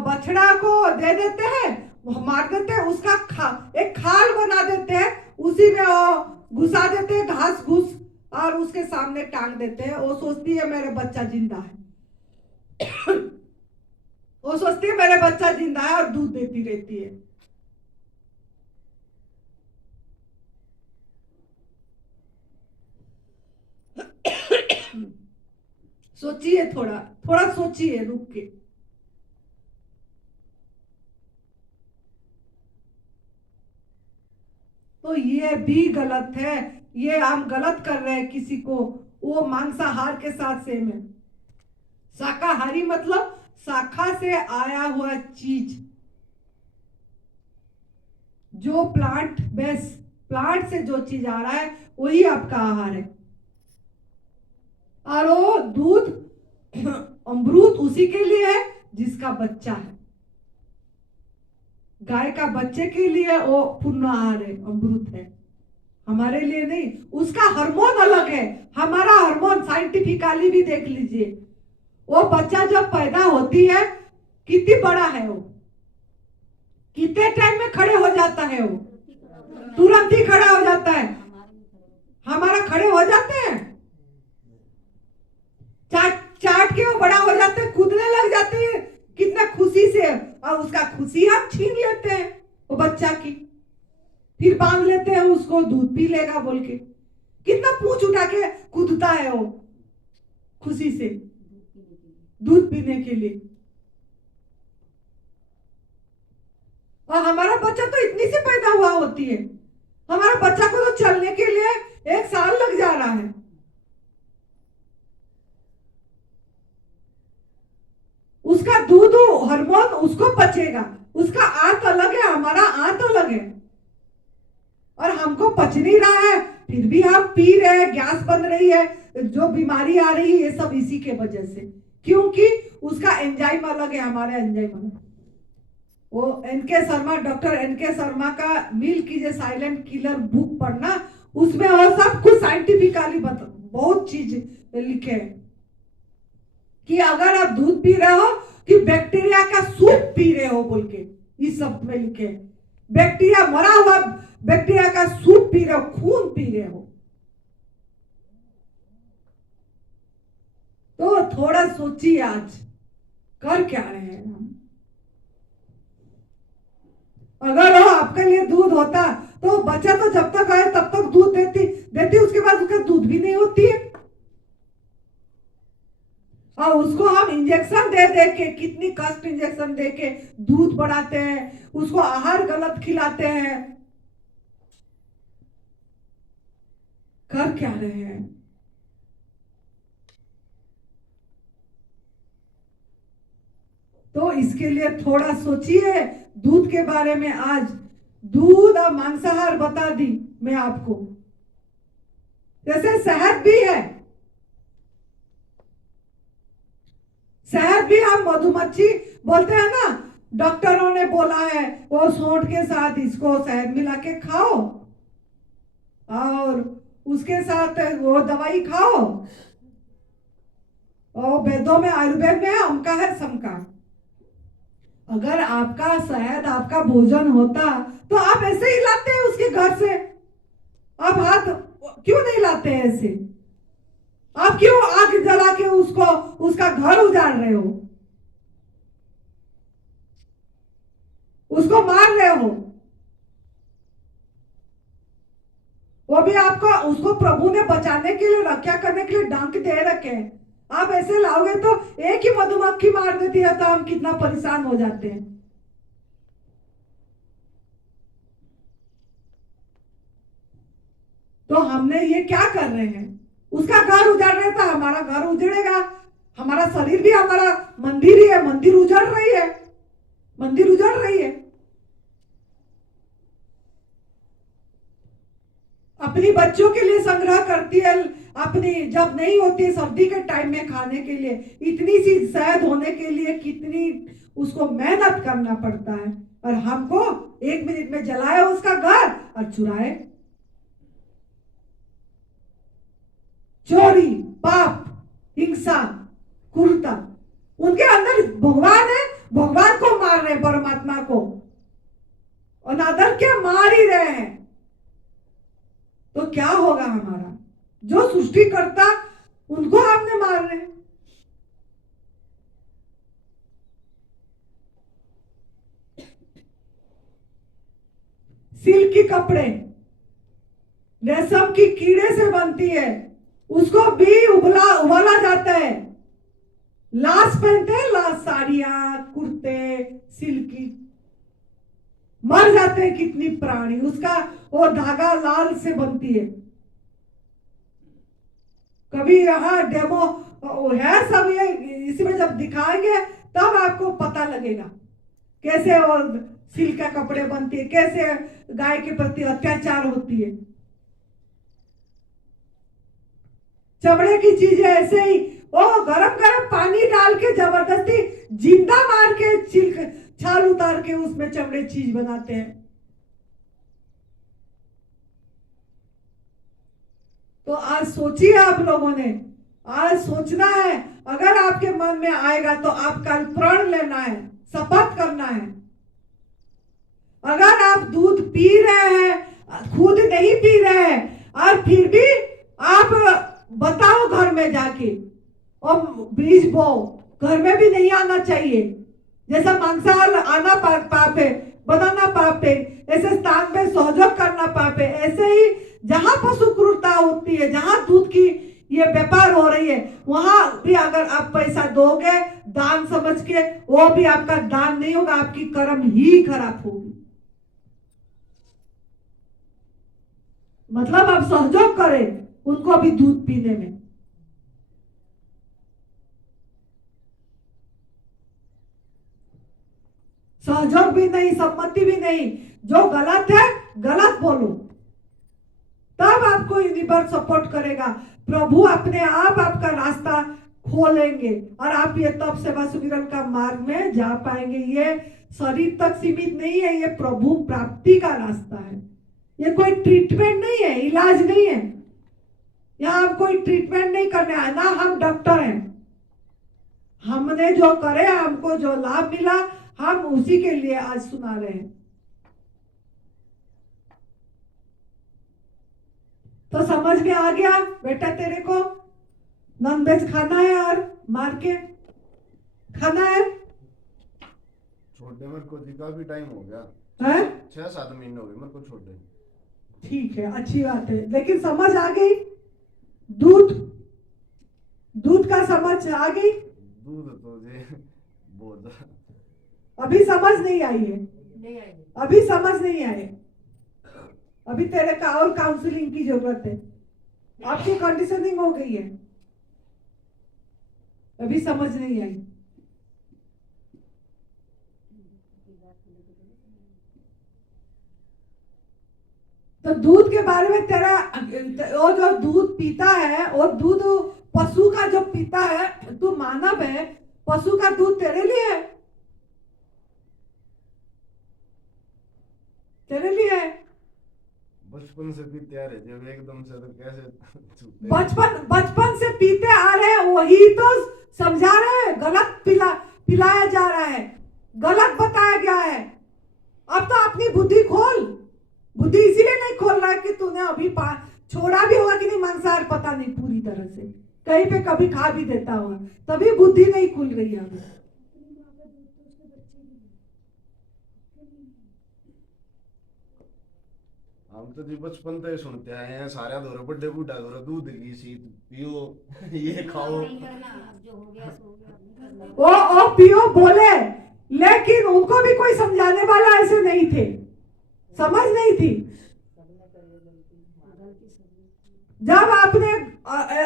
बछड़ा को दे देते हैं, मार देते हैं, उसका एक खाल बना देते हैं, उसी में वो घुसा देते हैं घास घुस, और उसके सामने टांग देते हैं। वो सोचती है मेरे बच्चा जिंदा है। वो सोचती है मेरे बच्चा जिंदा है और दूध देती रहती है। सोचिए, थोड़ा थोड़ा सोचिए रुक के। तो ये भी गलत है, ये हम गलत कर रहे हैं किसी को। वो मांसाहार के साथ सेम है। शाकाहारी मतलब शाखा से आया हुआ चीज, जो प्लांट बेस, प्लांट से जो चीज आ रहा है वही आपका आहार है। और वो दूध अमृत उसी के लिए है जिसका बच्चा है। गाय का बच्चे के लिए वो पूर्ण आहार है, अमृत है, हमारे लिए नहीं। उसका हार्मोन अलग है, हमारा हार्मोन साइंटिफिकली भी देख लीजिए। वो बच्चा जब पैदा होती है, कितनी बड़ा है वो, कितने टाइम में खड़े हो जाता है, वो तुरंत ही खड़ा हो जाता है। हमारा खड़े हो जाते हैं, चाट के वो बड़ा हो जाते हैं, कूदने लग जाते हैं कितना खुशी से, और उसका खुशी हम छीन लेते हैं वो बच्चा की, फिर बांध लेते हैं उसको, दूध पी लेगा बोल के। कितना पूंछ उठा के कूदता है वो, खुशी से दूध पीने के लिए। और हमारा बच्चा तो इतनी सी पैदा हुआ होती है, हमारा बच्चा को तो चलने के लिए 1 साल लग जा रहा है। उसका दूध हार्मोन उसको पचेगा, उसका आंत अलग है, हमारा आंत अलग है, और हमको पच नहीं रहा है, फिर भी हम पी रहे हैं, गैस बन रही है, जो बीमारी आ रही है ये सब इसी के वजह से, क्योंकि उसका एंजाइम अलग है, हमारा एंजाइम अलग। वो NK Sharma, doctor NK Sharma का milk is a silent killer book पढ़ना, उसमें वो सब कुछ साइंटिफिकली बहुत चीज लिखे हैं कि अगर आप दूध पी रहे हो कि बैक्टीरिया का सूप पी रहे हो बोल के, इस शब्द में लिखे बैक्टीरिया, मरा हुआ बैक्टीरिया का सूप पी रहे हो, खून पी रहे हो। तो थोड़ा सोचिए आज कर क्या रहे हैं हम। अगर वो आपके लिए दूध होता तो बच्चा तो जब तक आए तब तक दूध देती, उसके बाद उसका दूध भी नहीं होती है, और उसको हम इंजेक्शन दे दे के, कितनी कष्ट इंजेक्शन दे के दूध बढ़ाते हैं, उसको आहार गलत खिलाते हैं, कर क्या रहे हैं। तो इसके लिए थोड़ा सोचिए दूध के बारे में। आज दूध और मांसाहार बता दी मैं आपको, जैसे शहद भी है, शहद भी हम मधुमक्खी बोलते हैं ना, डॉक्टरों ने बोला है वो सोंठ के साथ इसको शहद मिला के खाओ और उसके साथ वो दवाई खाओ, और वेदों में, आयुर्वेद में अमका है समका। अगर आपका शहद आपका भोजन होता तो आप ऐसे ही लाते हैं उसके घर से, आप हाथ क्यों नहीं लाते हैं ऐसे? आप क्यों आग जला के उसको, उसका घर उजाड़ रहे हो, उसको मार रहे हो? वो भी आपको, उसको प्रभु ने बचाने के लिए, रक्षा करने के लिए डंक दे रखे हैं। आप ऐसे लाओगे तो एक ही मधुमक्खी मार देती है तो हम कितना परेशान हो जाते हैं। तो हमने ये क्या कर रहे हैं, उसका घर उजाड़ रहे था, हमारा घर उजड़ेगा, हमारा शरीर भी हमारा मंदिर ही है, मंदिर उजड़ रही है, मंदिर उजड़ रही है। अपनी बच्चों के लिए संग्रह करती है, अपनी जब नहीं होती सर्दी के टाइम में खाने के लिए, इतनी सी शहद होने के लिए कितनी उसको मेहनत करना पड़ता है, और हमको 1 मिनट में जलाए उसका घर और चुराए। चोरी, पाप, हिंसा, क्रूरता, उनके अंदर भगवान है, भगवान को मार रहे, परमात्मा को अनादर क्या मार ही रहे हैं। तो क्या होगा हमारा, जो सृष्टि करता उनको हमने मार रहे हैं। सिल्क के कपड़े रेशम की कीड़े से बनती है, उसको भी उबाला जाता है, लाश पहनते हैं, लाश, साड़ियां, कुर्ते, सिल्की, मर जाते हैं कितनी प्राणी, उसका वो धागा लाल से बनती है। कभी यहाँ डेमो है सब, ये इसमें जब दिखाएंगे तब आपको पता लगेगा कैसे वो सिल्क के कपड़े बनती है, कैसे गाय के प्रति अत्याचार होती है। चमड़े की चीजें ऐसे ही वो गरम गरम पानी डाल के जबरदस्ती जिंदा मार के सिल्क छाल उतार के उसमें चमड़े चीज बनाते हैं। तो आज सोचिए, आप लोगों ने आज सोचना है, अगर आपके मन में आएगा तो आप कल प्रण लेना है, शपथ करना है। अगर आप दूध पी रहे हैं, खुद नहीं पी रहे हैं, और फिर भी आप बताओ घर में जाके, और बीज बो, घर में भी नहीं आना चाहिए। जैसा मांसाहार आना पाप है, बनाना पाप है, ऐसे स्थान में सहयोग करना पाप है, ऐसे ही जहां पशु क्रूरता होती है, जहां दूध की ये व्यापार हो रही है, वहां भी अगर आप पैसा दोगे दान समझ के, वो भी आपका दान नहीं होगा, आपकी कर्म ही खराब होगी। मतलब आप सहयोग करें उनको भी दूध पीने में। सहयोग भी नहीं, सम्मति भी नहीं, जो गलत है गलत बोलो, तब आपको यूनिवर्स सपोर्ट करेगा। प्रभु अपने आप आपका रास्ता खोलेंगे और आप ये तप सेवा सुमिरन का मार्ग में जा पाएंगे। ये शरीर तक सीमित नहीं है, ये प्रभु प्राप्ति का रास्ता है। ये कोई ट्रीटमेंट नहीं है, इलाज नहीं है। यहाँ हम कोई ट्रीटमेंट नहीं करने आए, ना हम डॉक्टर हैं। हमने जो करे, हमको जो लाभ मिला, हम उसी के लिए आज सुना रहे हैं। तो समझ में आ गया बेटा तेरे को? नॉन वेज खाना है और मार के खाना है। छोटे मेरे को जी काफी टाइम हो गया, है 6-7 महीने हो गए मेरे को छोटे। ठीक है, अच्छी बात है, लेकिन समझ आ गई? दूध का समझ आ गई? दूध तो जी बहुत अभी समझ नहीं आई है, नहीं आएगी। अभी समझ नहीं आए, अभी तेरे का और काउंसलिंग की जरूरत है। आपकी कंडीशनिंग हो गई है, अभी समझ नहीं आई। तो दूध के बारे में तेरा, वो जो दूध पीता है, वो दूध पशु का जो पीता है, तू मानव है, पशु का दूध तेरे लिए है, तेरे लिए है। बचपन से पीते आ रहे जब एकदम से तो कैसे छूटते? बचपन से पीते आ रहे हैं, वही तो समझा रहे हैं। गलत पिलाया जा रहा है, गलत बताया गया है। अब तो अपनी बुद्धि खोल। बुद्धि इसीलिए नहीं खोल रहा है कि तूने अभी छोड़ा भी होगा कि नहीं मांसाहार, पता नहीं पूरी तरह से, कहीं पे कभी खा भी देता होगा, तभी बुद्धि नहीं खुल रही है अभी। हम तो जी बचपन से सुनते आए हैं, सारे धोरे बड़े बूढ़ा धोरे दूध की शीत पियो ये खाओ। वो पियो बोले, लेकिन उनको भी कोई समझाने वाला ऐसे नहीं थे, समझ नहीं थी। जब आपने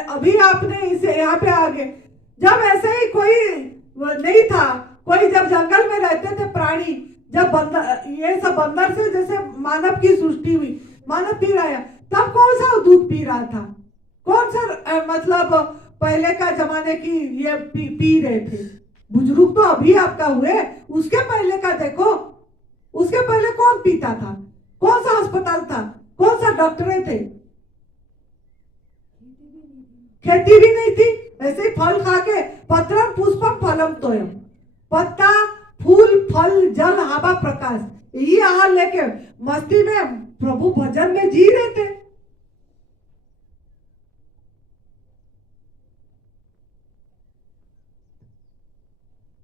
अभी आपने इसे यहाँ पे आ गए, जब ऐसे ही कोई नहीं था, कोई जब जंगल में रहते थे प्राणी, जब बंदर, ये सब बंदर से जैसे मानव की सृष्टि हुई, मानव पी रहा है, तब कौन सा दूध पी रहा था? कौन सा मतलब पहले का जमाने की ये पी रहे थे? बुजुर्ग तो अभी आपका हुए, उसके पहले का देखो, उसके पहले कौन पीता था? कौन सा अस्पताल था? कौन सा डॉक्टर थे? खेती भी नहीं थी, ऐसे ही फल खा के, पत्रम पुष्पम फलम तोयम, पत्ता फूल फल जल हवा प्रकाश, यही आहार लेके मस्ती में प्रभु भजन में जी रहे थे।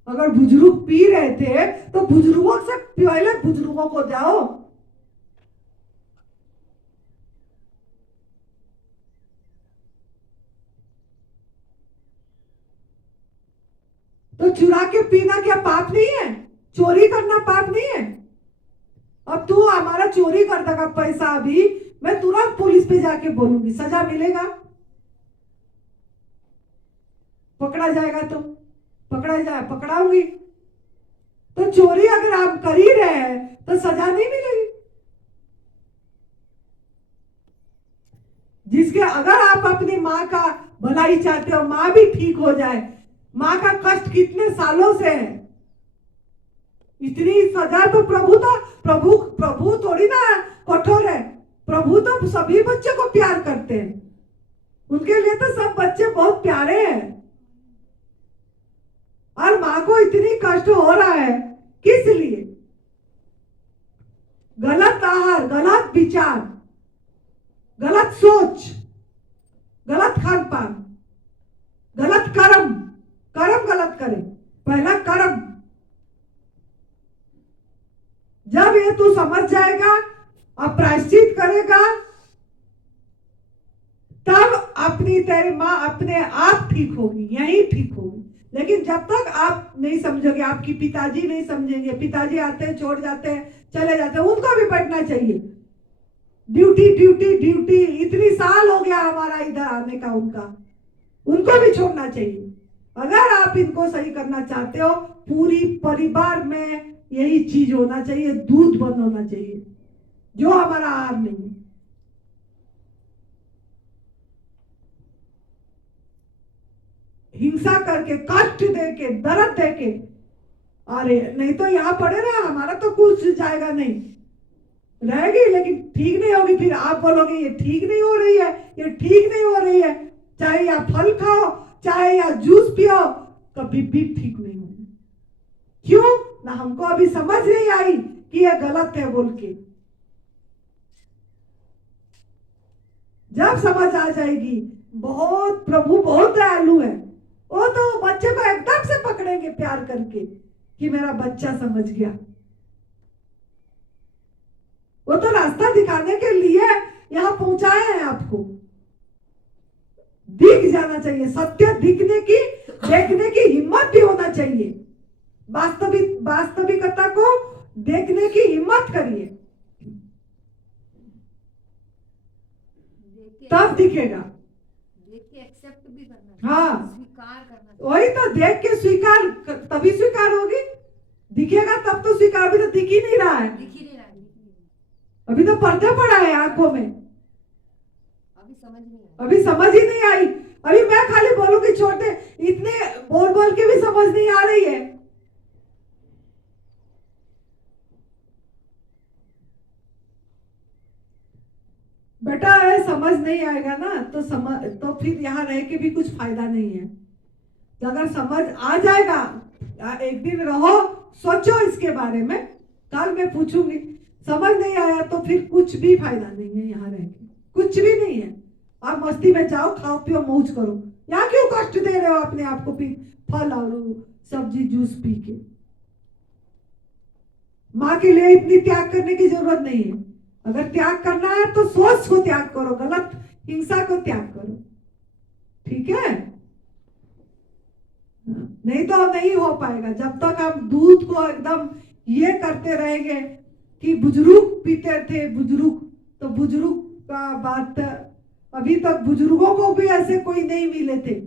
अगर बुजुर्ग पी रहे थे तो बुजुर्गों से पहले बुजुर्गों को जाओ। तो चुरा के पीना क्या पाप नहीं है? चोरी करना पाप नहीं है? अब तू हमारा चोरी कर देगा पैसा, अभी मैं तुरंत पुलिस पे जाके बोलूंगी, सजा मिलेगा। पकड़ा जाएगा तो पकड़ाऊंगी। तो चोरी अगर आप कर ही रहे हैं तो सजा नहीं मिलेगी। जिसके अगर आप अपनी माँ का भलाई चाहते हो, माँ भी ठीक हो जाए, माँ का कष्ट कितने सालों से है, इतनी सजा तो प्रभु थोड़ी ना कठोर है। प्रभु तो सभी बच्चों को प्यार करते हैं, उनके लिए तो सब बच्चे बहुत प्यारे हैं। और माँ को इतनी कष्ट हो रहा है, किस लिए? गलत आहार, गलत विचार, गलत सोच, गलत खान पान, गलत कर्म गलत करे। पहला कर्म, जब ये तू समझ जाएगा और प्रायश्चित करेगा, तब तेरी माँ अपने आप ठीक होगी, यही ठीक होगी। लेकिन जब तक आप नहीं समझोगे, आपकी पिताजी नहीं समझेंगे, पिताजी आते हैं छोड़ जाते हैं चले जाते हैं, उनको भी बैठना चाहिए। ड्यूटी ड्यूटी ड्यूटी, इतनी साल हो गया हमारा इधर आने का, उनको भी छोड़ना चाहिए। अगर आप इनको सही करना चाहते हो, पूरी परिवार में यही चीज होना चाहिए, दूध बंद होना चाहिए, जो हमारा आहार नहीं है। हिंसा करके, कष्ट देके, दर्द देके, अरे नहीं तो यहाँ पड़े रहा, हमारा तो कुछ जाएगा नहीं, रहेगी लेकिन ठीक नहीं होगी। फिर आप बोलोगे ये ठीक नहीं हो रही है, ये ठीक नहीं हो रही है, चाहे या फल खाओ चाहे या जूस पियो, कभी भी ठीक नहीं होगी। क्यों ना, हमको अभी समझ नहीं आई कि ये गलत है बोल के। जब समझ आ जाएगी, बहुत प्रभु बहुत दयालु है, वो तो बच्चे को एकदम से पकड़ेंगे प्यार करके कि मेरा बच्चा समझ गया। वो तो रास्ता दिखाने के लिए यहाँ पहुंचाए हैं आपको। दिख जाना चाहिए, सत्य दिखने की, देखने की हिम्मत भी होना चाहिए। वास्तविकता को देखने की हिम्मत करिए, तब दिखेगा। देख के एक्सेप्ट भी करना, हाँ, स्वीकार करना। वही तो, देख के स्वीकार, तभी स्वीकार होगी। दिखेगा तब तो स्वीकार, भी तो दिख ही नहीं रहा है, दिख ही नहीं रहा, दिख ही नहीं रहा। अभी तो पर्दा पड़ा है आंखों में, अभी समझ नहीं आया। अभी समझ ही नहीं आई। अभी मैं खाली बोलूंगी छोटे, इतने बोल बोल के भी समझ नहीं आ रही है। बेटा समझ नहीं आएगा ना तो फिर यहाँ रह के भी कुछ फायदा नहीं है। तो अगर समझ आ जाएगा, एक दिन रहो, सोचो इसके बारे में, कल मैं पूछूंगी। समझ नहीं आया तो फिर कुछ भी फायदा नहीं है यहाँ रह के, कुछ भी नहीं है। आप मस्ती में जाओ, खाओ पियो, मौज करो। यहाँ क्यों कष्ट दे रहे हो अपने आप को, फल और सब्जी जूस पी के? माँ के लिए इतनी त्याग करने की जरूरत नहीं है। अगर त्याग करना है तो सोच को त्याग करो, गलत हिंसा को त्याग करो, ठीक है? नहीं तो नहीं हो पाएगा। जब तक हम दूध को एकदम ये करते रहेंगे कि बुजुर्ग पीते थे, बुजुर्ग का बात, अभी तक बुजुर्गों को भी ऐसे कोई नहीं मिले थे।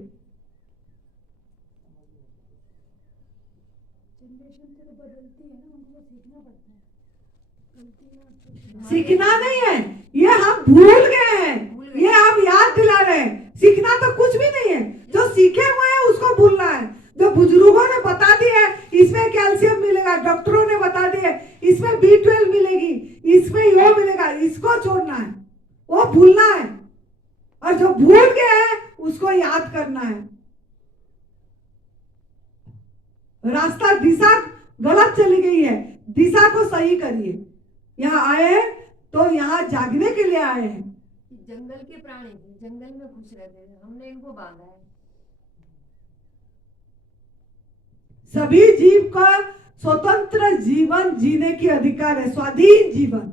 सीखना नहीं है, ये हम भूल गए हैं, ये हम याद दिला रहे हैं। सीखना तो कुछ भी नहीं है, जो सीखे हुए हैं उसको भूलना है। जो बुजुर्गों ने बता दिया है इसमें कैल्शियम मिलेगा, डॉक्टरों ने बता दिया है इसमें B12 मिलेगी, इसमें यो मिलेगा, इसको छोड़ना है, वो भूलना है। और जो भूल गए हैं उसको याद करना है। रास्ता, दिशा गलत चली गई है, दिशा को सही करिए। यहाँ आए हैं तो यहाँ जागने के लिए आए हैं। जंगल के प्राणी थे, जंगल में खुश रहते थे, हमने इनको बांधा है। सभी जीव का स्वतंत्र जीवन जीने की अधिकार है, स्वाधीन जीवन।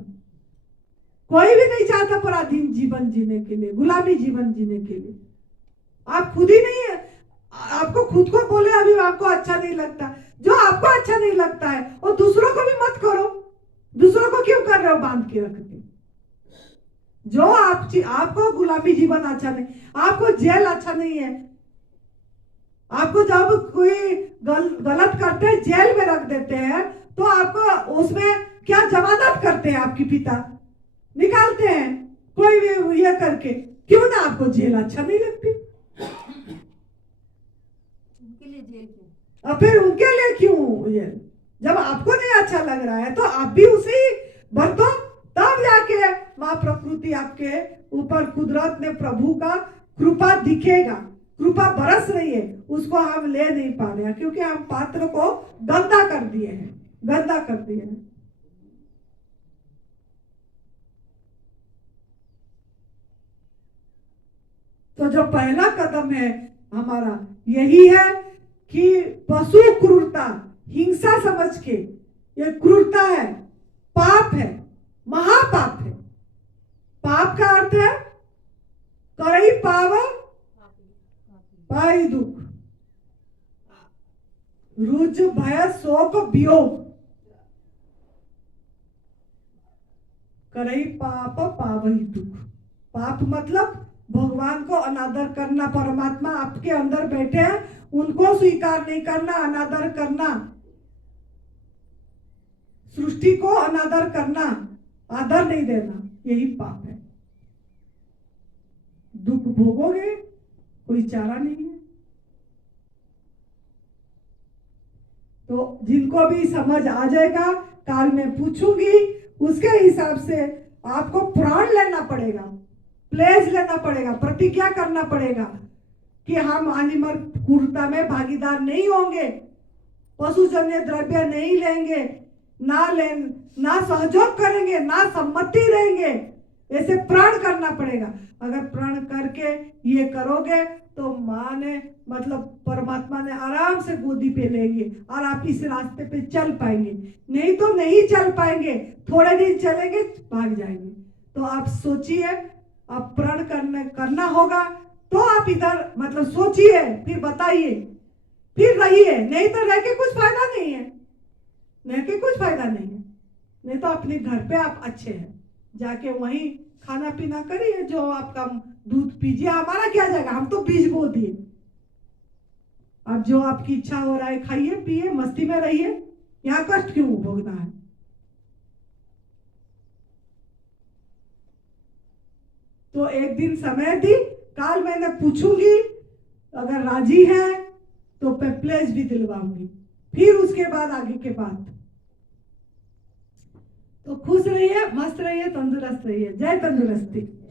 कोई भी नहीं चाहता पराधीन जीवन जीने के लिए, गुलामी जीवन जीने के लिए। आप खुद ही नहीं है, आपको खुद को बोले अभी आपको अच्छा नहीं लगता, जो आपको अच्छा नहीं लगता है वो दूसरों को भी मत करो। दूसरों को क्यों कर रहे हो बांध के रखते? जो आपको गुलामी जीवन अच्छा नहीं, आपको जेल अच्छा नहीं है, आपको जब कोई गलत करते हैं जेल में रख देते हैं, तो आपको उसमें क्या जमानत करते हैं? आपके पिता निकालते हैं कोई भी ये करके। क्यों ना, आपको जेल अच्छा नहीं लगती? उनके लिए जेल क्यों? और फिर उनके लिए क्यों जेल? जब आपको नहीं अच्छा लग रहा है तो आप भी उसी बरतो, तब जाके माँ प्रकृति आपके ऊपर, कुदरत ने, प्रभु का कृपा दिखेगा। कृपा बरस रही है, उसको हम ले नहीं पा रहे हैं क्योंकि हम पात्र को गंदा कर दिए हैं, गंदा कर दिए हैं। तो जो पहला कदम है हमारा यही है कि पशु क्रूरता, हिंसा समझ के, ये क्रूरता है, पाप है, महापाप है। पाप का अर्थ है करई पाव पाई दुख, रुज भय शोक वियोग, करई पाप पावही दुख। पाप मतलब भगवान को अनादर करना, परमात्मा आपके अंदर बैठे हैं, उनको स्वीकार नहीं करना, अनादर करना, सृष्टि को अनादर करना, आदर नहीं देना, यही पाप है। दुख भोगोगे, कोई चारा नहीं है। तो जिनको भी समझ आ जाएगा, काल मैं पूछूंगी, उसके हिसाब से आपको प्राण लेना पड़ेगा, प्लेज लेना पड़ेगा, प्रतिज्ञा करना पड़ेगा कि हम अनिमर क्रूरता में भागीदार नहीं होंगे, पशुजन्य द्रव्य नहीं लेंगे, ना सहयोग करेंगे, ना सम्मति देंगे। ऐसे प्रण करना पड़ेगा। अगर प्रण करके ये करोगे तो माँ ने मतलब परमात्मा ने आराम से गोदी पे लेंगे और आप इस रास्ते पे चल पाएंगे। नहीं तो नहीं चल पाएंगे, थोड़े दिन चलेंगे, भाग जाएंगे। तो आप सोचिए, अब प्रण करना होगा तो आप इधर मतलब सोचिए, फिर बताइए, फिर रहिए। नहीं तो रह के कुछ फायदा नहीं है, रह के कुछ फायदा नहीं है। नहीं तो अपने घर पे आप अच्छे हैं, जाके वहीं खाना पीना करिए, जो आपका दूध पीजिए, हमारा क्या जाएगा, हम तो बीज बो दिए। अब जो आपकी इच्छा हो रहा है खाइए पिए, मस्ती में रहिए, यहाँ कष्ट क्यों भोगना है। तो एक दिन समय दी, काल मैंने पूछूंगी, अगर राजी है तो पेप्लेज भी दिलवाऊंगी, फिर उसके बाद आगे के बात। तो खुश रहिए, मस्त रहिए, तंदुरुस्त रहिए। जय तंदुरुस्ती।